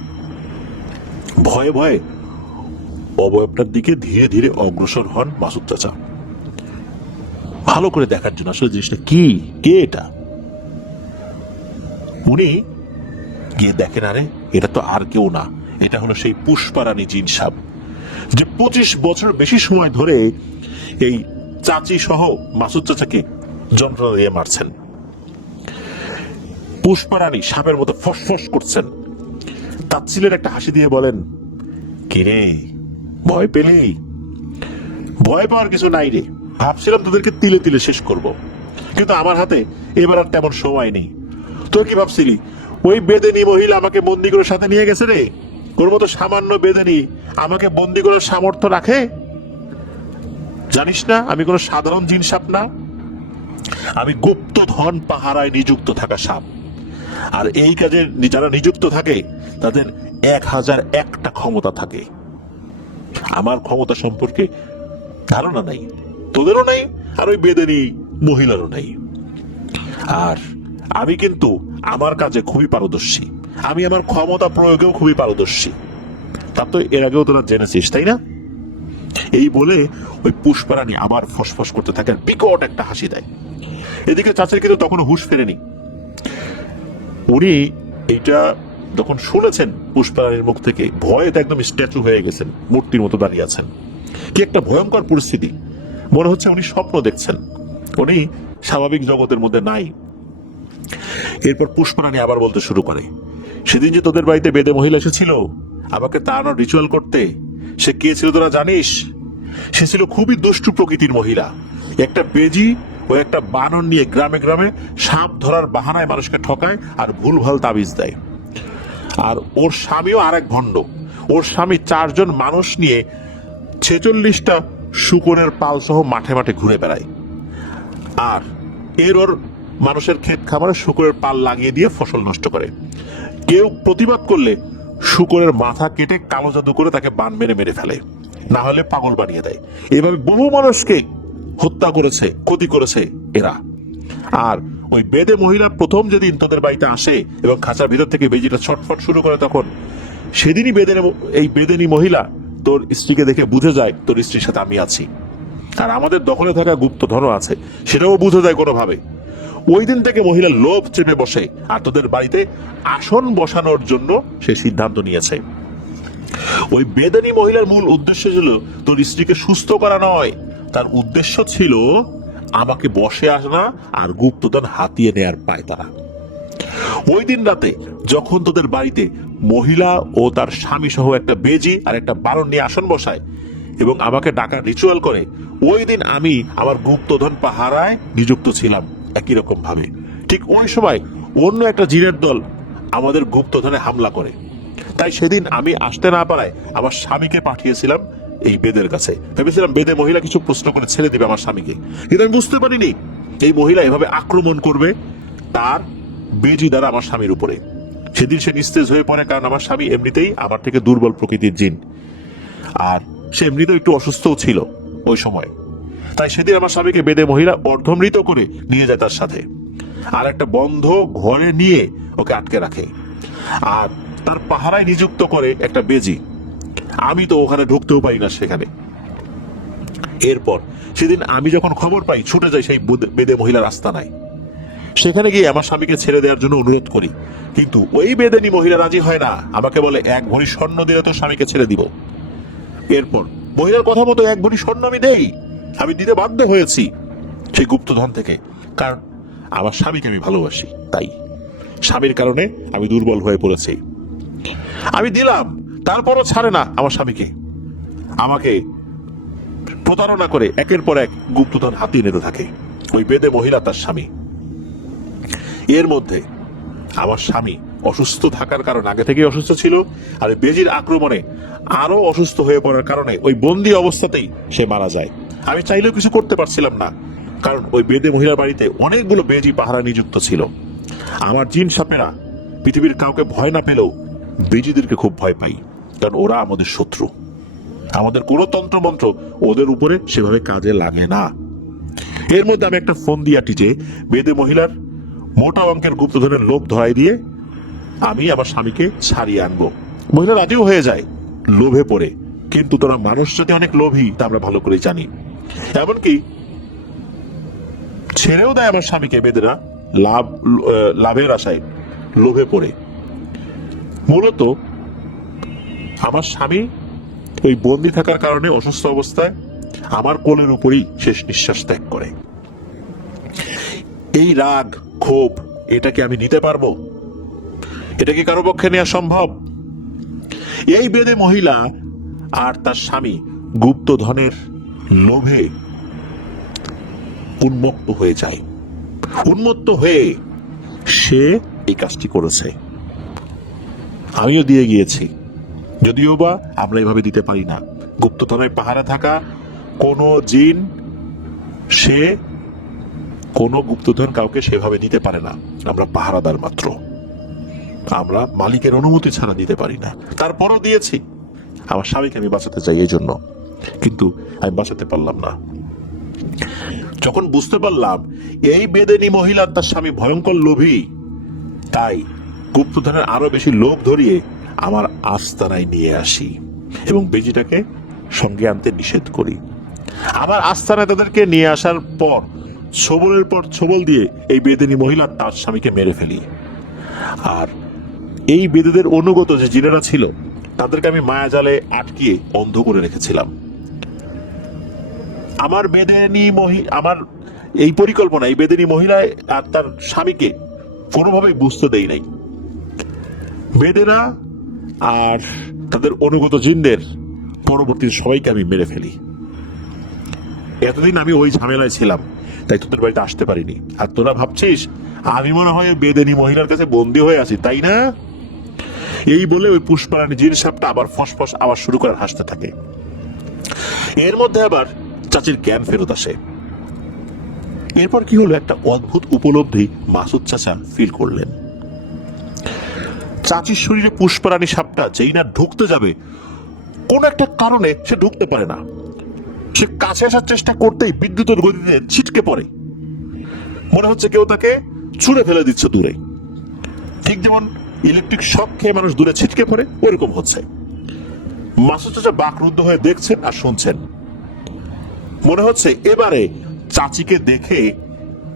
ভয়ে ভয়ে অবয়বটার দিকে ধীরে ধীরে অগ্রসর হন মাসুদ চাচা, ভালো করে দেখার জন্য আসলে জিনিসটা কি, কে এটা। উনি গিয়ে দেখেন আরে এটা তো আর কেউ না, এটা হলো সেই পুষ্পারানী জিন সাপ, যে 25 বছর বেশি সময় ধরে এই চাচি সহ মাসুদ চাচাকে যন্ত্রণা দিয়ে মারছেন। পুষ্পারানী সাপের মতো ফসফস করছেন, তাচ্ছিলের একটা হাসি দিয়ে বলেন, কিরে ভয় পেলি? ভয় পাওয়ার কিছু নাই রে, ভাবছিলাম তোদেরকে তিলে তিলে শেষ করব, কিন্তু আমার হাতে এবার আর তেমন সময় নেই। তুই কি ভাবছিলি ওই বেদেনী মহিলা আমাকে বন্দি করে সাথে নিয়ে গেছে রে? ওর মতো সামান্য বেদেনী আমাকে বন্দি করার সামর্থ্য রাখে? জানিস না আমি কোনো সাধারণ জিন সাপ না, আমি গুপ্তধন পাহারায় নিযুক্ত থাকা সাপ। আর এই কাজে যারা নিযুক্ত থাকে তাদের 1001টা ক্ষমতা থাকে। আমার ক্ষমতা সম্পর্কে ধারণা নাই, তোদেরও নাই, আর ওই বেদেনী মহিলারও নাই। আর আমি কিন্তু আমার কাজে খুবই পারদর্শী, আমি আমার ক্ষমতা প্রয়োগেও খুবই পারদর্শী। তা তো এর আগেও তোরা জেনেছিস তাই না? এই বলে ওই পুষ্পারানী আবার ফসফস করতে থাকেন, বিকট একটা হাসি দেয়। এদিকে চাচার কিন্তু তখনও হুঁশ ফেরেনি। উনি এটা যখন শুনেছেন পুষ্পারানীর মুখ থেকে, ভয়েতে একদম স্ট্যাচু হয়ে গেছেন, মূর্তির মতো দাঁড়িয়ে আছেন। কি একটা ভয়ঙ্কর পরিস্থিতি, মনে হচ্ছে উনি স্বপ্ন দেখছেন, উনি স্বাভাবিক জগতের মধ্যে নাই। এরপর পুষ্পারানী আবার বলতে শুরু করে, সেদিন যে তোদের বাড়িতে বেদে মহিলা এসেছিল আমাকে তাড়ানোর রিচুয়াল করতে, সে কে ছিল তোরা জানিস? সে ছিল খুবই দুষ্টু প্রকৃতির মহিলা, একটা বেজি ও একটা বানর নিয়ে গ্রামে গ্রামে সাপ ধরার বাহানায় মানুষকে ঠকায় আর ভুলভাল তাবিজ দেয়। আর ওর স্বামীও আরেক ভণ্ড, ওর স্বামী 4 জন মানুষ নিয়ে 46টা শূকরের পাল সহ মাঠে মাঠে ঘুরে বেড়ায়। আর ওর মানুষের ক্ষেত খামারে শূকরের পাল লাগিয়ে দিয়ে ফসল নষ্ট করে। কেউ প্রতিবাদ করলে শূকরের মাথা কেটে কালো জাদু করে তাকে বান মেরে মেরে ফেলে, না হলে পাগল বানিয়ে দেয়। এভাবে বহু মানুষকে হত্যা করেছে, ক্ষতি করেছে এরা। আর ওই বেদে মহিলা প্রথম যেদিন তোদের বাড়িতে আসে এবং খাঁচার ভিতর থেকে বেজিটা ছটফট শুরু করে, তখন সেদিনই এই বেদেনী মহিলা তোর স্ত্রীকে দেখে বুঝে যায় তোর স্ত্রীর সাথে আমি আছি, আর আমাদের দখলে থাকা গুপ্তধনও আছে, সেটাও বুঝে যায় কোনোভাবে। ওই দিন থেকে মহিলা লোভ চেপে বসে আর তোদের বাড়িতে আসন বসানোর জন্য সে সিদ্ধান্ত নিয়েছে। ওই বেদানী মহিলার মূল উদ্দেশ্য ছিল তোর স্ত্রীকে সুস্থ করা নয়, তার উদ্দেশ্য ছিল আমাকে বসে আসা আর গুপ্তধন হাতিয়ে নেয়ার পায়তারা। ওই দিন রাতে যখন তোদের বাড়িতে মহিলা ও তার স্বামী সহ একটা বেজি আর একটা বানর নিয়ে আসন বসায় এবং আমাকে ডাকার রিচুয়াল করে, ওই দিন আমি আমার গুপ্তধন পাহারায় নিযুক্ত ছিলাম একই রকম ভাবে। ঠিক ওই সময় অন্য একটা জিনের দল আমাদের গুপ্তধনে হামলা করে, তাই সেদিন আমি আসতে না পারায় আমার স্বামীকে পাঠিয়েছিলাম এই বেদের কাছে। ভেবেছিলাম বেদে মহিলা কিছু প্রশ্ন করে ছেড়ে দিবে আমার স্বামীকে, কিন্তু আমি বুঝতে পারিনি এই মহিলা এভাবে আক্রমণ করবে তার বেজি দ্বারা আমার স্বামীর উপরে। সেদিন সে নিস্তেজ হয়ে পড়ে, কারণ আমার স্বামী এমনিতেই আমার থেকে দুর্বল প্রকৃতির জিন, আর সে এমনিতেও একটু অসুস্থও ছিল ওই সময়। তাই সেদিন আমার স্বামীকে বেদে মহিলা অর্ধমৃত করে নিয়ে যায় তার সাথে, আর একটা বন্ধ ঘরে নিয়ে ওকে আটকে রাখে, আর তার পাহারায় নিযুক্ত করে একটা বেজি। আমি তো ওখানে ঢুকতেও পারি না সেখানে। এরপর সেদিন আমি যখন খবর পাই, ছুটে যাই সেই বেদে মহিলার আস্তানায়। সেখানে গিয়ে আমার স্বামীকে ছেড়ে দেওয়ার জন্য অনুরোধ করি, কিন্তু ওই বেদেনী মহিলা রাজি হয় না। আমাকে বলে 1 ভরি স্বর্ণ দিলে তো স্বামীকে ছেড়ে দিব। এরপর মহিলার কথা মতো 1 ভরি স্বর্ণ আমি দেই। আমি দিতে বাধ্য হয়েছি সেই গুপ্তধন থেকে, কারণ আমার স্বামীকে আমি ভালোবাসি। তাই স্বামীর কারণে আমি দুর্বল হয়ে পড়েছি। আমি দিলাম, তারপরও ছাড়ে না আমার স্বামীকে। আমাকে প্রতারণা করে একের পর এক গুপ্তধন হাতিয়ে নিতে থাকে ওই বেদে মহিলা, তার স্বামী। এর মধ্যে আমার স্বামী অসুস্থ থাকার কারণে, আগে থেকে অসুস্থ ছিল, আর বেজির আক্রমণে আরো অসুস্থ হয়ে পড়ার কারণে ওই বন্দি অবস্থাতেই সে মারা যায়। আমি চাইলেও কিছু করতে পারছিলাম না, কারণ ওই বেদে মহিলার বাড়িতে অনেকগুলো বেজি পাহারা নিযুক্ত ছিল। আমার জিন সাপেরা পৃথিবীর কাউকে ভয় না পেলেও বেজিদেরকে খুব ভয় পাই, কারণ ওরা আমাদের শত্রু। আমাদের কোনো তন্ত্রমন্ত্র ওদের উপরে সেভাবে কাজে লাগে না। এর মধ্যে আমি একটা ফোন দিয়াটি যে বেদে মহিলার মোটা অঙ্কের গুপ্তধনের লোভ ধরাই দিয়ে আমি আমার স্বামীকে ছাড়িয়ে আনবো। মহিলা রাজিও হয়ে যায় লোভে পড়ে, কিন্তু তোরা মানুষ যদি অনেক লোভী তা আমরা ভালো করে জানি। এমনকি ছেড়েও দেয় আমার স্বামীকে বেদেরা লাভের আশায়, লোভে পড়ে। মূলত আমার স্বামী ওই বন্দি থাকার কারণে অসুস্থ অবস্থায় আমার কোলের উপরই শেষ নিঃশ্বাস ত্যাগ করে। এই রাগ ক্ষোভ, এটাকে আমি নিতে পারবো? এটা কি কারো পক্ষে নেওয়া সম্ভব? এই বেদে মহিলা আর তার স্বামী গুপ্তধনের লোভে উন্মত্ত হয়ে যায়। উন্মত্ত হয়ে সে এই কাজটি করেছে। আমিও দিয়ে গিয়েছি, যদিও বা আমরা এভাবে দিতে পারি না। গুপ্তধনের পাহারা থাকা কোনো জিন, সে কোনো গুপ্তধন কাউকে সেভাবে দিতে পারে না। আমরা পাহারাদার মাত্র, আমরা মালিকের অনুমতি ছাড়া দিতে পারি না। তারপরও দিয়েছি। আমার স্বামীকে আমি বাঁচাতে চাই এই জন্য, কিন্তু আমি বাঁচাতে পারলাম না। যখন বুঝতে পারলাম এই বেদেনী মহিলার তার স্বামী ভয়ঙ্কর লোভী, তাই গুপ্তধনের আরো বেশি লোভ ধরিয়ে আমার আস্তানায় নিয়ে আসি এবং বেজিটাকে সঙ্গে আনতে নিষেধ করি। আমার আস্তানায় তাদেরকে নিয়ে আসার পর ছবলের পর ছবল দিয়ে এই বেদেনী মহিলা তার স্বামীকে মেরে ফেলি। আর এই বেদেদের অনুগত যে জিনেরা ছিল তাদেরকে আমি মায়াজালে আটকিয়ে অন্ধ করে রেখেছিলাম। আমার এই পরিকল্পনা এই বেদেনী মহিলা আর তার স্বামীকে কোনোভাবেই বুঝতে দেই নাই। বেদেরা আর তাদের অনুগত জিনদের পরবর্তী সবাইকে আমি মেরে ফেলি। এতদিন আমি ওই ঝামেলায় ছিলাম, তাই তোদের বাড়িতে আসতে পারিনি। আর তোরা ভাবছিস আমি মনে হয় বেদেনী মহিলার কাছে বন্দী হয়ে আছি, তাই না? এই বলে ওই পুষ্পারানী জিন সাপটা আবার ফসফস আওয়াজ শুরু করে হাসতে থাকে। এর মধ্যে আবার চাচির জ্ঞান ফেরত আসে। এরপর কি হলো, একটা অদ্ভুত উপলব্ধি মাসুদ চাচা ফিল করলেন। চাচির শরীরে পুষ্পারানী সাপটা যেই না ঢুকতে যাবে, কোন একটা কারণে সে ঢুকতে পারে না। সে কাছে আসার চেষ্টা করতেই বিদ্যুতের গতিতে ছিটকে পড়ে। মনে হচ্ছে কেউ তাকে ছুঁড়ে ফেলে দিচ্ছে দূরে। ঠিক যেমন ইলেকট্রিক শক খেয়ে মানুষ দূরে ছিটকে পড়ে, ওইরকম হচ্ছে। মাসুদ চাচা বাকরুদ্ধ হয়ে দেখছেন আর শুনছেন। মনে হচ্ছে এবারে চাচিকে দেখে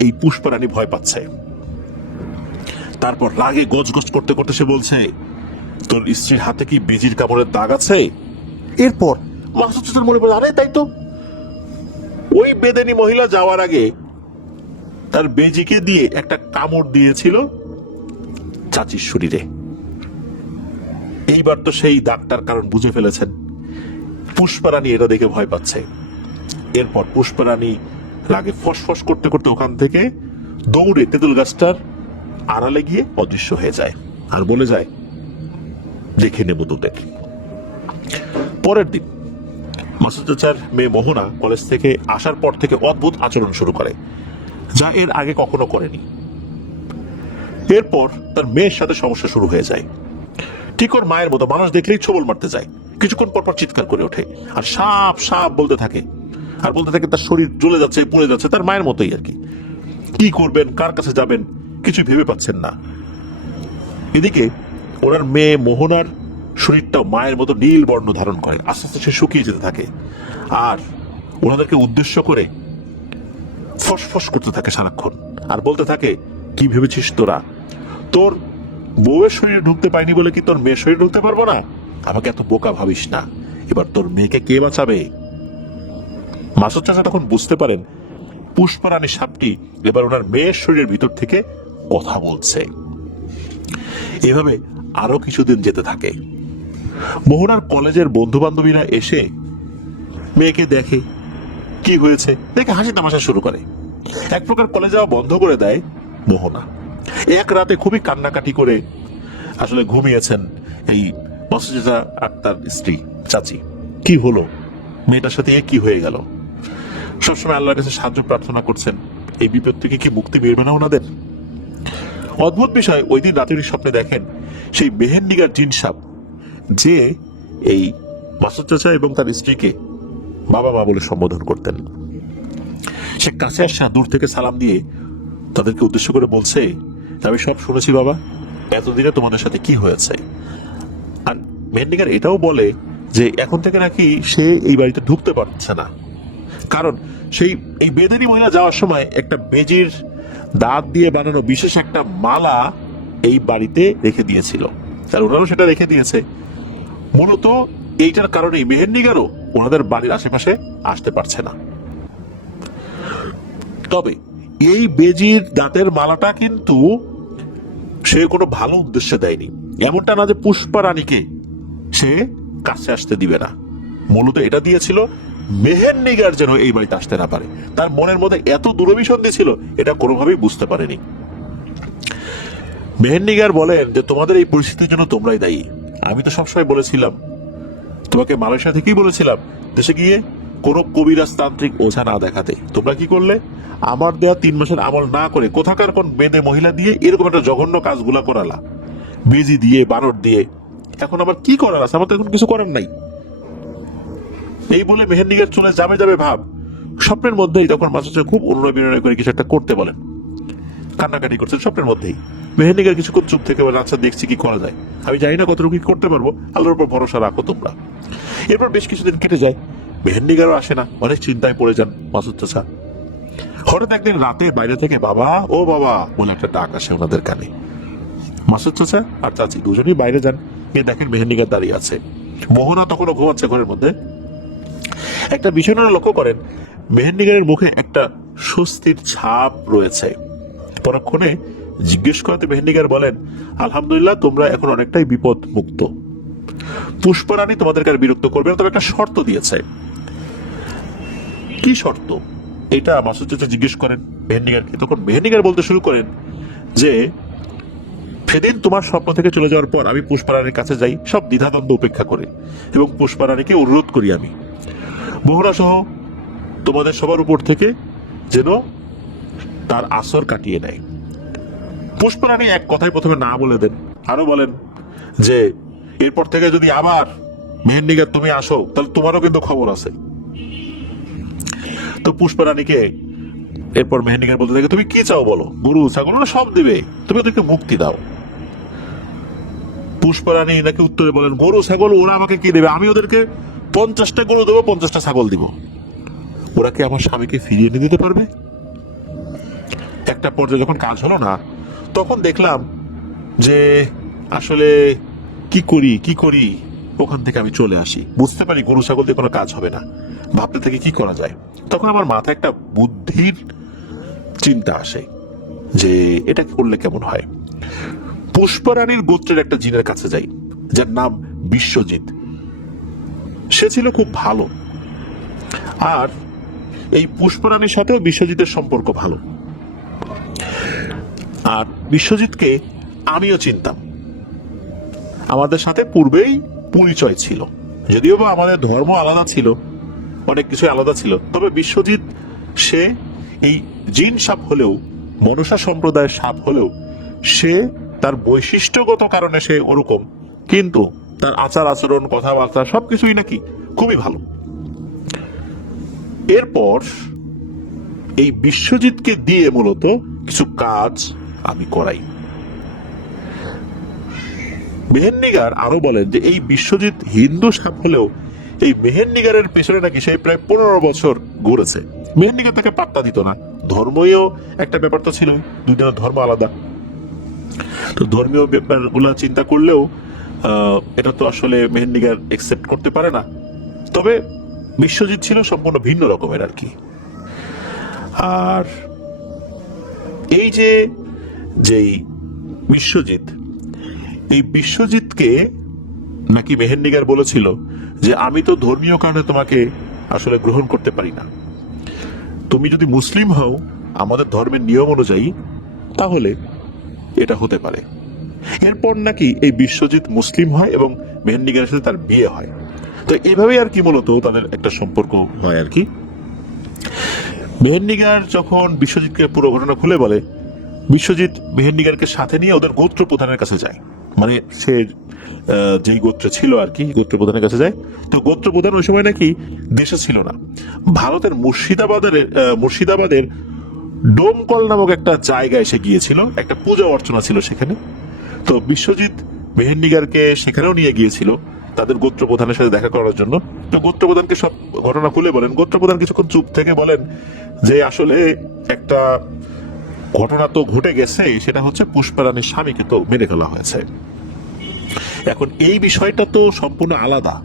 এই পুষ্পারানী ভয় পাচ্ছে। তারপর রাগে গজগজ করতে করতে সে বলছে, তোর স্ত্রীর হাতে কি বেজির কামড়ের দাগ আছে? এরপর মাসুদ চাচার মনে পড়ে, আরে তাই তো, ওই বেদেনী মহিলা যাওয়ার আগে তার বেজিকে দিয়ে একটা কামড় দিয়েছিল চাচির শরীরে। এইবার তো সেই ডাক্তার কারণ বুঝে ফেলেছেন। পুষ্পারানী এটা দেখে ভয় পাচ্ছে। এরপর পুষ্পারানী রাগে ফসফস করতে করতে ওখান থেকে দৌড়ে তেঁতুল গাছটার আড়ালে গিয়ে অদৃশ্য হয়ে যায় আর বলে যায়, দেখে নেব তোদের। পরের দিন মাসুদ চাচার মেয়ে মোহনা কলেজ থেকে আসার পর থেকে অদ্ভুত আচরণ শুরু করে, যা এর আগে কখনো করেনি। এরপর তার মেয়ের সাথে সমস্যা শুরু হয়ে যায়। ঠিক ওর মায়ের মতো, মানুষ দেখলেই ছবল মারতে যায়, কিছুক্ষণ পর পর চিৎকার করে ওঠে আর সাপ সাপ বলতে থাকে, আর বলতে থাকে তার শরীর জ্বলে যাচ্ছে, পুড়ে যাচ্ছে, তার মায়ের মতোই আর কি। কি করবেন, কার কাছে যাবেন, কিছু ভেবে পাচ্ছেন না। এদিকে ওনার মেয়ে মোহনার শরীরটাও মায়ের মতো নীল বর্ণ ধারণ করে, আস্তে আস্তে সে শুকিয়ে যেতে থাকে, আর ওনাদেরকে উদ্দেশ্য করে ফসফস করতে থাকে সারাক্ষণ, আর বলতে থাকে, কি ভেবেছিস তোরা, তোর বউয়ের শরীরে ঢুকতে পাইনি বলে কি তোর মেয়ের শরীরে ঢুকতে পারবো না? আমাকে এত বোকা ভাবিস না, এবার তোর মেয়েকে কে বাঁচাবে? মাসুদ চাচা তখন বুঝতে পারেন পুষ্পারানী সাপটি এবার ওনার মেয়ের শরীরের ভিতর থেকে কথা বলছে। এভাবে আরো কিছুদিন যেতে থাকে। মোহনার কলেজের বন্ধু বান্ধবীরা এসে মেয়েকে দেখে, কি হয়েছে দেখে হাসি তামাশা শুরু করে। এক প্রকার কলেজ যাওয়া বন্ধ করে দেয় মোহনা। এক রাতে খুবই কান্নাকাটি করে আসলে ঘুমিয়েছেন এই মাসুদ চাচা আর তার স্ত্রী চাচি। কি হলো, মেয়েটার সাথে কি হয়ে গেল? সবসময় আল্লাহর কাছে সাহায্য প্রার্থনা করছেন, এই বিপদ থেকে কি মুক্তি মিলবে না ওনাদের? অদ্ভুত বিষয়, ওই দিন রাতের স্বপ্নে দেখেন সেই মেহেন্দিগার জিন সাপ, যে এই মাসুদ চাচা এবং তার স্ত্রীকে বাবা মা বলে সম্বোধন করতেন। সে কাছে আসা দূর থেকে সালাম দিয়ে তাদেরকে উদ্দেশ্য করে বলছে, আমি সব শুনেছি বাবা, এতদিনে তোমাদের সাথে কি হয়েছে। আর মেহেন্দিগার এটাও বলে যে এখন থেকে নাকি সে এই বাড়িতে ঢুকতে পারছে না, কারণ সেই এই বেদেনি মহিলা যাওয়ার সময় একটা বেজির দাঁত দিয়ে বানানো বিশেষ একটা মালা এই বাড়িতে রেখে দিয়েছিল, আর ওনারও সেটা রেখে দিয়েছে। মূলত এইটার কারণেই মেহেন্দিগারও ওনাদের বাড়ির আশেপাশে আসতে পারছে না। তবে এই বেজির দাঁতের মালাটা কিন্তু সে কোনো ভালো উদ্দেশ্যে দেয়নি। এমনটা না যে পুষ্পা রানীকে সে কাছে আসতে দিবে না, মূলত এটা দিয়েছিল মেহেন্দিগার যেন এই বাড়িতে আসতে না পারে। তার মনের মধ্যে এত দুরভিসন্ধি ছিল, এটা কোনোভাবেই বুঝতে পারেনি। মেহেন্দিগার বলেন যে তোমাদের এই পরিস্থিতির জন্য তোমরাই দায়ী। আমি তো সবসময় বলেছিলাম, তোমাকে মালয়েশিয়া থেকেই বলেছিলাম দেশে গিয়ে কোনো কবিরাজ তান্ত্রিক ওঝা না দেখাতে। তোমরা কি করলে? আমার দেয়া 3 মাসের আমল না করে কোথাকার কোন বেদে মহিলা দিয়ে এরকম একটা জঘন্য কাজগুলা করালা, বেজি দিয়ে, বানর দিয়ে। এখন আবার কি করার আছে? আমার তো এখন কিছু করার নাই। এই বলে মেহেন্দিগার চলে যাবে ভাব, স্বপ্নের মধ্যেই তখন মাসুদ খুব অনুনয় বিনয় করে কিছু একটা করতে বলেন, কান্নাকাটি করছেন স্বপ্নের মধ্যেই। মেহেন্দিগার কিছুক্ষণ চুপ থেকে বলে, আচ্ছা দেখছি কি করা যায়, আমি জানি না কতটুকু কি করতে পারবো, আল্লাহর উপর ভরসা রাখো তোমরা। এরপর বেশ কিছুদিন কেটে যায়, মেহেন্দিগারও আসে না, অনেক চিন্তায় পড়ে যান মাসুদ চাচা। হঠাৎ একদিন রাতে বাইরে থেকে বাবা ও বাবা বলে একটা ডাক আসে ওনাদের কানে। মাসুদ চাচা আর চাচি দুজনেই বাইরে যান, গিয়ে দেখেন মেহেন্দিগার দাঁড়িয়ে আছে। মোহনা তখনও ঘুমাচ্ছে ঘরের মধ্যে। একটা বিষয় ওনারা লক্ষ্য করেন, মেহেন্দিগারের মুখে একটা স্বস্তির ছাপ রয়েছে। পরক্ষণে জিজ্ঞেস করাতে মেহেন্দিগার বলেন, আলহামদুলিল্লাহ, তোমরা এখন অনেকটাই বিপদ মুক্ত। পুষ্পা রানী তোমাদেরকে আর বিরক্ত করবে না, তবে একটা শর্ত দিয়েছে। কি শর্ত? এটা মাসুদ চাচা জিজ্ঞেস করেন মেহেন্দিগারকে। তখন মেহেন্দিগার বলতে শুরু করেন যে সেদিন তোমার স্বপ্ন থেকে চলে যাওয়ার পর আমি পুষ্পা রানীর কাছে যাই সব দ্বিধাদ্বন্দ্ব উপেক্ষা করে, এবং পুষ্পা রানীকে অনুরোধ করি আমি মোহনা সহ তোমাদের সবার উপর থেকে যেন তার আসর কাটিয়ে নেয়। পুষ্পা রানী এক কথায় প্রথমে না বলে দেন, আরো বলেন যে এরপর থেকে যদি আবার মেহেন্দিগার তুমি আসো তাহলে তোমারও কিন্তু খবর আছে। তো পুষ্পা রানীকে এরপর মেহেন্দিগার বলতে থাকে, তুমি কি চাও বলো, গরু ছাগল ওরা সব দিবে, তুমি ওদেরকে মুক্তি দাও। পুষ্পা রানী নাকি উত্তরে বলেন, গরু ছাগল ওরা আমাকে কি দেবে, আমি ওদেরকে 50টা গরু দেবো, 50টা ছাগল দিব। ওরা কি আমার স্বামীকে ফিরিয়ে এনে দিতে পারবে? একটা পর্যায়ে যখন কাজ হলো না, তখন দেখলাম যে আসলে কি করি, ওখান থেকে আমি চলে আসি। বুঝতে পারি গরু ছাগল দিয়ে কোনো কাজ হবে না, ভাবতে থেকে কি করা যায়। তখন আমার মাথায় একটা বুদ্ধির চিন্তা আসে যে এটা করলে কেমন হয়। পুষ্পা রানীর গোত্রের একটা জিনের কাছে যাই, যার নাম বিশ্বজিৎ। সে ছিল খুব ভালো, আর এই পুষ্পা রানীর সাথেও বিশ্বজিতের সম্পর্ক ভালো। আর বিশ্বজিৎকে আমিও চিনতাম, আমাদের সাথে পূর্বেই পরিচয় ছিল, যদিও বা আমাদের ধর্ম আলাদা ছিল, অনেক কিছু আলাদা ছিল। তবে বিশ্বজিৎ সে এই জিন সাপ হলেও, মনসা সম্প্রদায়ের সাপ হলেও, সে তার বৈশিষ্ট্যগত কারণে সে ওরকম, কিন্তু তার আচার আচরণ কথাবার্তা সবকিছুই নাকি খুবই ভালো। এরপর এই বিশ্বজিৎকে দিয়ে মূলত কিছু কাজ আমি করাই। মেহেরনিগার আরো বলেন যে এই বিশ্বজিৎ হিন্দু সাপ হলেও এই মেহেরনিগারের পেছনে নাকি সে প্রায় 15 বছর ঘুরেছে। মেহেরনিগার তাকে পাত্তা দিত না। ধর্মীয় একটা ব্যাপার তো ছিল, দুইজনের ধর্ম আলাদা। তো ধর্মীয় ব্যাপারগুলো চিন্তা করলেও এটা তো আসলে মেহেরনিগার একসেপ্ট করতে পারে না। তবে বিশ্বজিৎ ছিল সম্পূর্ণ ভিন্ন রকমের আর কি। আর এই যেই বিশ্বজিৎ, এই বিশ্বজিৎকে নাকি মেহেরনিগার বলেছিল যে আমি তো ধর্মীয় কারণে তোমাকে আসলে গ্রহণ করতে পারি না, তুমি যদি মুসলিম হও আমাদের ধর্মের নিয়ম অনুযায়ী তাহলে এটা হতে পারে। এরপর নাকি এই বিশ্বজিৎ মুসলিম হয় এবং মেহেরনিগারের সাথে তার বিয়ে হয়। তো এইভাবেই আর কি মূলত তাদের একটা সম্পর্ক হয় আর কি। মেহেরনিগার যখন বিশ্বজিৎকে পুরো ঘটনা খুলে বলে, বিশ্বজিৎ মেহেরনিগারকে সাথে নিয়ে ওদের গোত্র প্রধানের কাছে যায়। মানে সে যেই গোত্র ছিল আর কি, গোত্র প্রধানের কাছে যায়। তো গোত্র প্রধান ওই সময় নাকি দেশে ছিল না, ভারতের মুর্শিদাবাদের ডোমকল নামক একটা জায়গায় এসে গিয়েছিল, একটা পূজা অর্চনা ছিল সেখানে। তো বিশ্বজিৎ মেহেরনিগারকে সেখানেও নিয়ে গিয়েছিল তাদের গোত্র প্রধানের সাথে দেখা করার জন্য। তো গোত্র প্রধানকে সব ঘটনা খুলে বলেন। গোত্র প্রধান কিছুক্ষণ চুপ থেকে বলেন যে আসলে একটা ঘটনা তো ঘটে গেছে, সেটা হচ্ছে পুষ্পারানীর স্বামীকে তো মেরে ফেলা হয়েছে। এখন এই বিষয়টা তো সম্পূর্ণ আলাদা,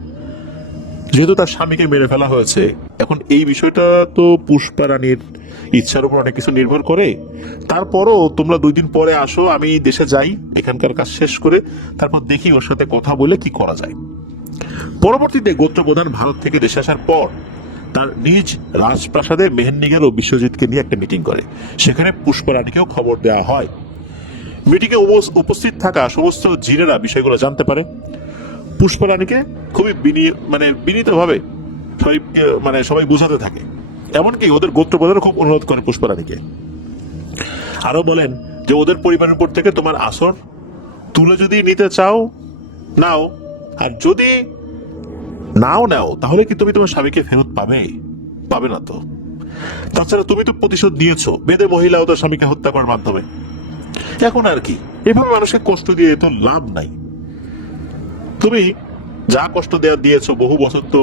যেহেতু তার স্বামীকে মেরে ফেলা হয়েছে। এখন এই বিষয়টা তো পুষ্পারানীর ইচ্ছার উপর অনেক কিছু নির্ভর করে। তারপরও তোমরা 2 দিন পরে আসো, আমি দেশে যাই, এখানকার কাজ শেষ করে তারপর দেখি ওর সাথে কথা বলে কি করা যায়। পরবর্তীতে গোত্র প্রধান ভারত থেকে দেশে আসার পর তার নিজ রাজপ্রাসাদে মেহেরনিগার ও বিশ্বজিৎকে নিয়ে একটা মিটিং করে। সেখানে পুষ্পারানীকেও খবর দেওয়া হয়। মিটিংয়ে উপস্থিত থাকা সমস্ত জিনেরা বিষয়গুলো জানতে পারে। পুষ্পারানীকে খুবই বিনীতভাবে সবাই বোঝাতে থাকে। এমনকি ওদের গোত্র প্রধান খুব অনুরোধ করে পুষ্পারানীকে। আরো বলেন যে ওদের পরিবারের উপর থেকে তোমার আসর তুলে যদি নিতে চাও নাও, আর যদি নাও নাও তাহলে কি তুমি তোমার স্বামীকে ফেরত পাবে না তো। তাছাড়া তুমি তো প্রতিশোধ নিয়েছো বেদে মহিলা ও তার স্বামীকে হত্যা করার মাধ্যমে। এখন আর কি এভাবে মানুষকে কষ্ট দিয়ে তো লাভ নাই। তুমি যা কষ্ট দিয়েছো বহু বছর তো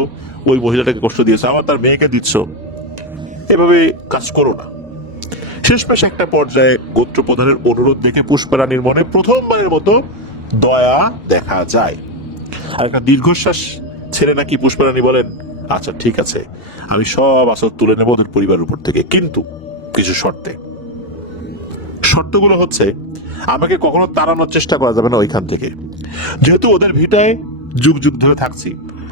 ওই মহিলাটাকে কষ্ট দিয়েছো, আবার তার মেয়েকে দিচ্ছ, এভাবে কাজ করো না। শেষমেশ একটা পর্যায়ে গোত্র প্রধানের অনুরোধ দেখে পুষ্পারানীর মনে প্রথমবারের মতো দয়া দেখা যায়। আর একটা দীর্ঘশ্বাস ছেড়ে নাকি পুষ্পারানী বলেন, আচ্ছা ঠিক আছে, আমি সব আসর তুলে নেব ওদের পরিবারের উপর থেকে, কিন্তু কিছু শর্তগুলো হচ্ছে আমাকে কখনো তাড়ানোর চেষ্টা করা যাবে না ওইখান থেকে। যেহেতু ওদের ভিটায় যুগ যুগ ধরে থাকছি,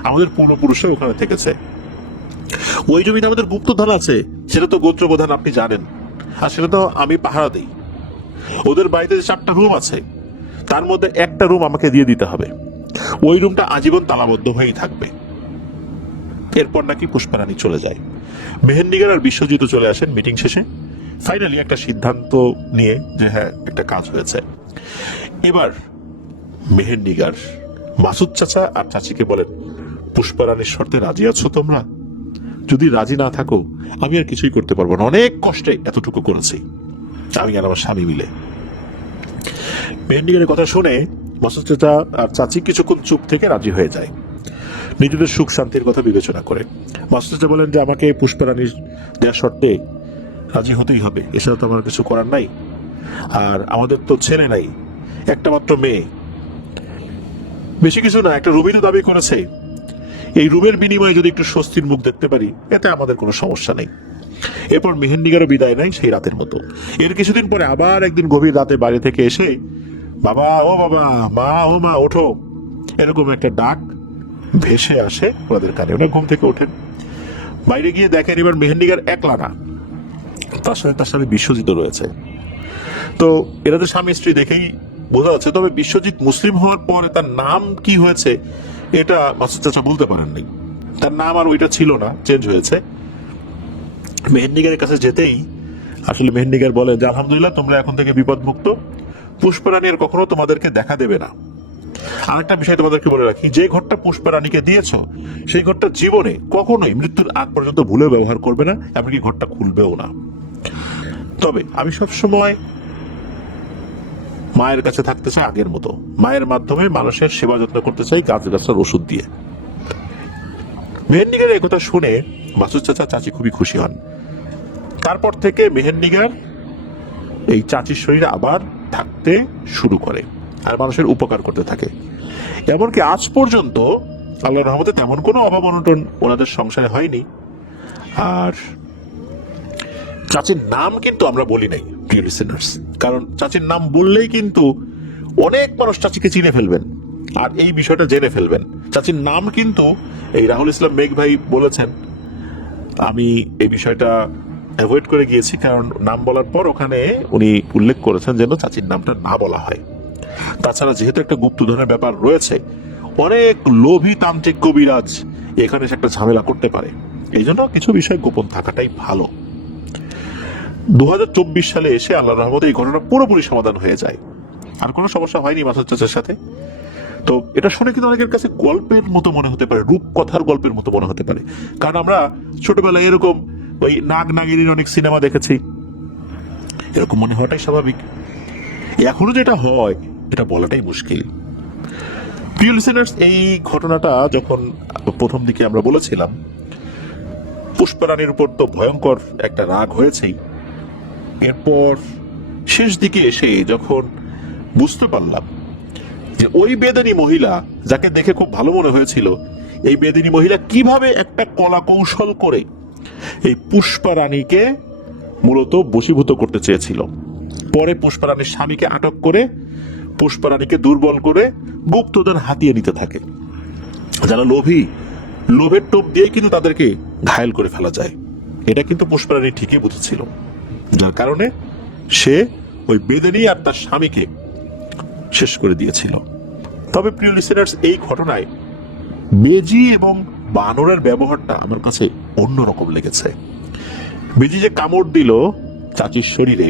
আমাদের পূর্বপুরুষরা ওখানে থেকেছে। ওই জমিতে আমাদের গুপ্তধন আছে, সেটা তো গোত্র প্রধান আপনি জানেন, আর সেটা তো আমি পাহারা দিই। ওদের বাড়িতে যে 4টা রুম আছে তার মধ্যে একটা রুম আমাকে দিয়ে দিতে হবে। ওই রুমটা আজীবন তালাবদ্ধ হয়েই থাকবে। এরপর নাকি পুষ্পারানী চলে যায়। মেহেরনিগার আর বিশ্বজিৎ চলে আসেন মিটিং শেষে। ফাইনালি একটা সিদ্ধান্ত নিয়ে যে হ্যাঁ একটা কাজ হয়েছে। এবার মেহেরনিগার মাসুদ চাচা আর চাচিকে বলেন, পুষ্পারানীর শর্তে রাজি আছো তোমরা? যদি রাজি না থাকো আমি আর কিছুই করতে পারবো না, অনেক কষ্টে এতটুকু করেছি আমি আর আমার স্বামী মিলে। মেহেরনিগারের কথা শুনে মাসুদ চাচা আর চাচি কিছুক্ষণ চুপ থেকে রাজি হয়ে যায়, নিজেদের সুখ শান্তির কথা বিবেচনা করে। মাসুদ চাচা বলেন যে আমাকে পুষ্পারানীর দেওয়ার শর্তে রাজি হতেই হবে, এছাড়া তো আমার কিছু করার নাই। আর আমাদের তো ছেলে নাই, একটা মাত্র মেয়ে, বেশি কিছু না, একটা রুমই তো দাবি করেছে। এই রুমের বিনিময়ে যদি একটু স্বস্তির মুখ দেখতে পারি এতে আমাদের কোনো সমস্যা নেই। এরপর মেহেরনিগারও বিদায় নেয় সেই রাতের মতো। এর কিছুদিন পরে আবার একদিন গভীর রাতে বাড়ি থেকে এসে বাবা ও বাবা, মা ও মা ওঠো, এরকম একটা ডাক ভেসে আসে ওনাদের কানে। ওরা ঘুম থেকে ওঠেন, বাইরে গিয়ে দেখেন এবার মেহেরনিগার একলা না, তার সাথে তার স্বামী বিশ্বজিৎ রয়েছে। তো এনাদের স্বামী স্ত্রী দেখেই বোঝা যাচ্ছে। তবে বিশ্বজিৎ মুসলিম হওয়ার পরে তার নাম কি হয়েছে এটা মাসুদ চাচা বলতে পারেন নাই। তার নাম আর ওইটা ছিল না, চেঞ্জ হয়েছে। মেহেরনিগারের কাছে যেতেই আসলে মেহেরনিগার বলে যে আলহামদুলিল্লাহ তোমরা এখন থেকে বিপদ মুক্ত, পুষ্পারানী আর কখনো তোমাদেরকে দেখা দেবে না। আরেকটা বিষয় তোমাদেরকে বলে রাখি, যে ঘরটা পুষ্পারানীকে দিয়েছ সেই ঘরটা জীবনে কখনোই মৃত্যুর আগ পর্যন্ত ভুলেও ব্যবহার করবে না, এমনকি ঘরটা খুলবেও না। তবে আমি সবসময় মায়ের কাছে থাকতে চাই আগের মতো, মায়ের মাধ্যমে মানুষের সেবা যত্ন করতে চাই গাছগাছার ওষুধ দিয়ে। মেহেন্দিগার এই কথা শুনে মাসুদ চাচা চাচি খুবই খুশি হন। তারপর থেকে মেহেন্দিগার এই চাচির শরীরে আবার থাকতে শুরু করে আর মানুষের উপকার করতে থাকে। এমনকি আজ পর্যন্ত আল্লাহর রহমতে তেমন কোনো অভাব অনটন ওনাদের সংসারে হয়নি। আর চাচির নাম কিন্তু আমরা বলি নাই প্রিয় লিসেনার্স, কারণ চাচির নাম বললেই কিন্তু অনেক মানুষ চাচিকে চিনে ফেলবেন আর এই বিষয়টা জেনে ফেলবেন। চাচির নাম কিন্তু এই রাহুল ইসলাম মেঘ ভাই বলেছেন, আমি এই বিষয়টা অ্যাভয়েড করে গিয়েছি, কারণ নাম বলার পর ওখানে উনি উল্লেখ করেছেন যেন চাচির নামটা না বলা হয়। তাছাড়া যেহেতু একটা গুপ্তধনের ব্যাপার রয়েছে, অনেক লোভী তান্ত্রিক কবিরাজ এখানে এসে একটা ঝামেলা করতে পারে, এই জন্য কিছু বিষয় গোপন থাকাটাই ভালো। 2024 সালে এসে আল্লাহর রহমতে এই ঘটনা পুরোপুরি সমাধান হয়ে যায়, আর কোনো সমস্যা হয়নি মাসুদ চাচার সাথে। তো এটা শুনে কিন্তু অনেকের কাছে গল্পের মতো মনে হতে পারে, রূপকথার গল্পের মতো মনে হতে পারে, কারণ আমরা ছোটবেলায় এরকম ওই নাগ নাগিনীর অনেক সিনেমা দেখেছি, এরকম মনে হওয়াটাই স্বাভাবিক। এখনো যেটা হয় এটা বলাটাই মুশকিল। প্রিয় লিসেনার্স, এই ঘটনাটা যখন প্রথম দিকে আমরা বলেছিলাম, পুষ্পারানীর উপর তো ভয়ঙ্কর একটা রাগ হয়েছেই। এরপর শেষ দিকে এসে যখন বুঝতে পারলাম যে ওই বেদিনী মহিলা যাকে দেখে খুব ভালো মনে হয়েছিল, এই বেদিনী মহিলা কিভাবে একটা কলা কৌশল করে এই পুষ্পারানীকে মূলত বশীভূত করতে চেয়েছিল। পরে পুষ্পারানীর স্বামীকে আটক করে পুষ্পারানীকে দুর্বল করে গুপ্তধন হাতিয়ে নিতে থাকে। যারা লোভী, লোভের টোপ দিয়ে কিন্তু তাদেরকে ঘায়েল করে ফেলা যায়, এটা কিন্তু পুষ্পারানী ঠিকই বুঝেছিল, যার কারণে সে ওই বেদিনী আর তার স্বামীকে শেষ করে দিয়েছিল। তবে প্রিয় লিসেনার্স, এই ঘটনায় বেজি এবং বানরের ব্যবহারটা আমার কাছে অন্যরকম লেগেছে। বেজি যে কামড় দিল চাচির শরীরে,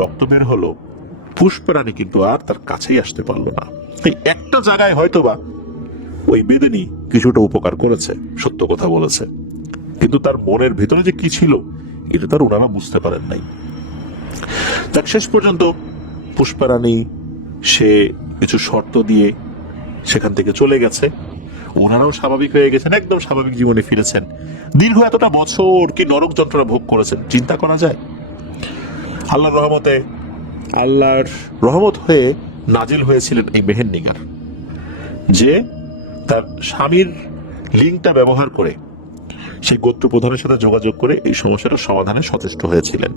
রক্ত বের হলো, পুষ্পারানী কিন্তু আর তার কাছেই আসতে পারলো না। এই একটা জায়গায় হয়তোবা ওই বেদিনী কিছুটা উপকার করেছে, সত্য কথা বলেছে, কিন্তু তার মনের ভেতরে যে কি ছিল এটা তার ওনারা বুঝতে পারেন নাই। যাক, শেষ পর্যন্ত পুষ্পারানী সে কিছু শর্ত দিয়ে সেখান থেকে চলে গেছে, ওনারাও স্বাভাবিক হয়ে গেছেন, একদম স্বাভাবিক জীবনে ফিরেছেন। দীর্ঘ এতটা বছর কি নরক যন্ত্রণা ভোগ করেছেন, চিন্তা করা যায়। আল্লাহর রহমতে, আল্লাহর রহমত হয়ে নাজিল হয়েছিলেন এই মেহেন্দিগার, যে তার স্বামীর লিঙ্কটা ব্যবহার করে সেই গোত্র প্রধানের সাথে যোগাযোগ করে এই সমস্যাটা সমাধানে সচেষ্ট হয়েছিলেন।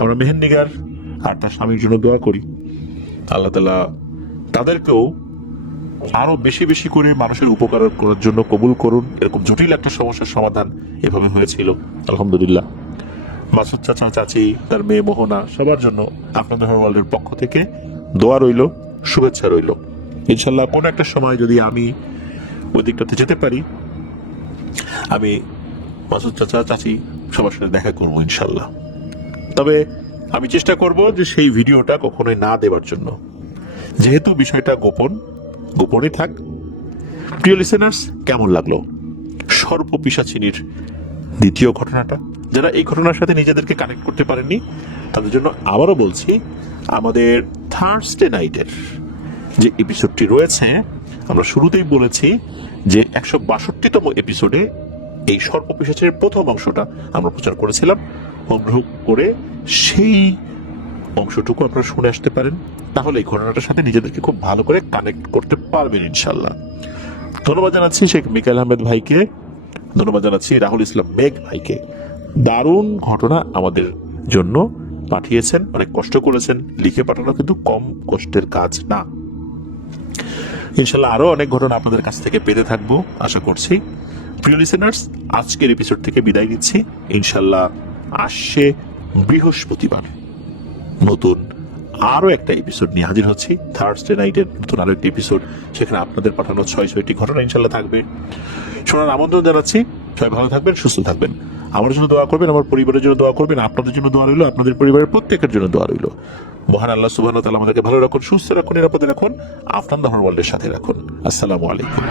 আমরা মেহেন্দিগার আর তার স্বামীর জন্য দোয়া করি, আল্লাহ তাআলা তাদেরকেও আরো বেশি বেশি করে মানুষের উপকার করার জন্য কবুল করুন। এরকম জটিল একটা সমস্যার সমাধান এভাবে হয়েছিল, আলহামদুলিল্লাহ। মাসুদ চাচা, চাচি, তার মেয়ে মোহনা, সবার জন্য আপনাদের ওয়ার্ল্ডের পক্ষ থেকে দোয়া রইল, শুভেচ্ছা রইল। ইনশাল্লাহ কোনো একটা সময় যদি আমি ওই দিকটাতে যেতে পারি, আমি মাসুদ চাচা, চাচি সবার সাথে দেখা করবো ইনশাল্লাহ। তবে আমি চেষ্টা করব যে সেই ভিডিওটা কখনোই না দেওয়ার জন্য, যেহেতু বিষয়টা গোপন, গোপনই থাক। প্রিয় লিসেনার্স, কেমন লাগলো সর্পপিশাচিনীর দ্বিতীয় ঘটনাটা? যারা এই ঘটনার সাথে নিজেদেরকে কানেক্ট করতে পারেননি তাদের জন্য আবারও বলছি, আমাদের থার্সডে নাইটের যে এপিসোডটি রয়েছে, আমরা শুরুতেই বলেছি যে 162তম এপিসোডে এই সর্পপিশাচের প্রথম অংশটা আমরা প্রচার করেছিলাম। অনুগ্রহ করে সেই অংশটুকু আপনারা শুনে আসতে পারেন, তাহলে এই ঘটনাটার সাথে নিজেদেরকে খুব ভালো করে কানেক্ট করতে পারবেন ইনশাল্লাহ। ধন্যবাদ জানাচ্ছি শেখ মিকাইল আহমেদ ভাইকে, ধন্যবাদ জানাচ্ছি রাহুল ইসলাম মেঘ ভাইকে। দারুণ ঘটনা আমাদের জন্য পাঠিয়েছেন, অনেক কষ্ট করেছেন, লিখে পাঠানো কিন্তু কম কষ্টের কাজ না। ইনশাল্লাহ আরো অনেক ঘটনা আপনাদের কাছ থেকে পেতে থাকবো আশা করছি। প্রিয় লিসেনার্স, আজকের এপিসোড থেকে বিদায় নিচ্ছি। ইনশাল্লাহ আসছে বৃহস্পতিবার নতুন আরো একটা এপিসোড নিয়ে হাজির হচ্ছি। থার্সডে নাইটের নতুন আরো একটা এপিসোড, সেখানে আপনাদের পাঠানো 6টি ঘটনা ইনশাল্লাহ থাকবে। শোনার আমন্ত্রণ জানাচ্ছি। সবাই ভালো থাকবেন, সুস্থ থাকবেন। আমার জন্য দোয়া করবেন, আমার পরিবারের জন্য দোয়া করবেন, আপনাদের জন্য দোয়া রইল, আপনাদের পরিবারের প্রত্যেকের জন্য দোয়া রইল। মহান আল্লাহ সুবহানাহু ওয়া তাআলা আমাদেরকে ভালো রাখুন, সুস্থ রাখুন, নিরাপদে রাখুন, আফনান দহর ওয়ার্ল্ডের সাথে রাখুন। আসসালামু আলাইকুম।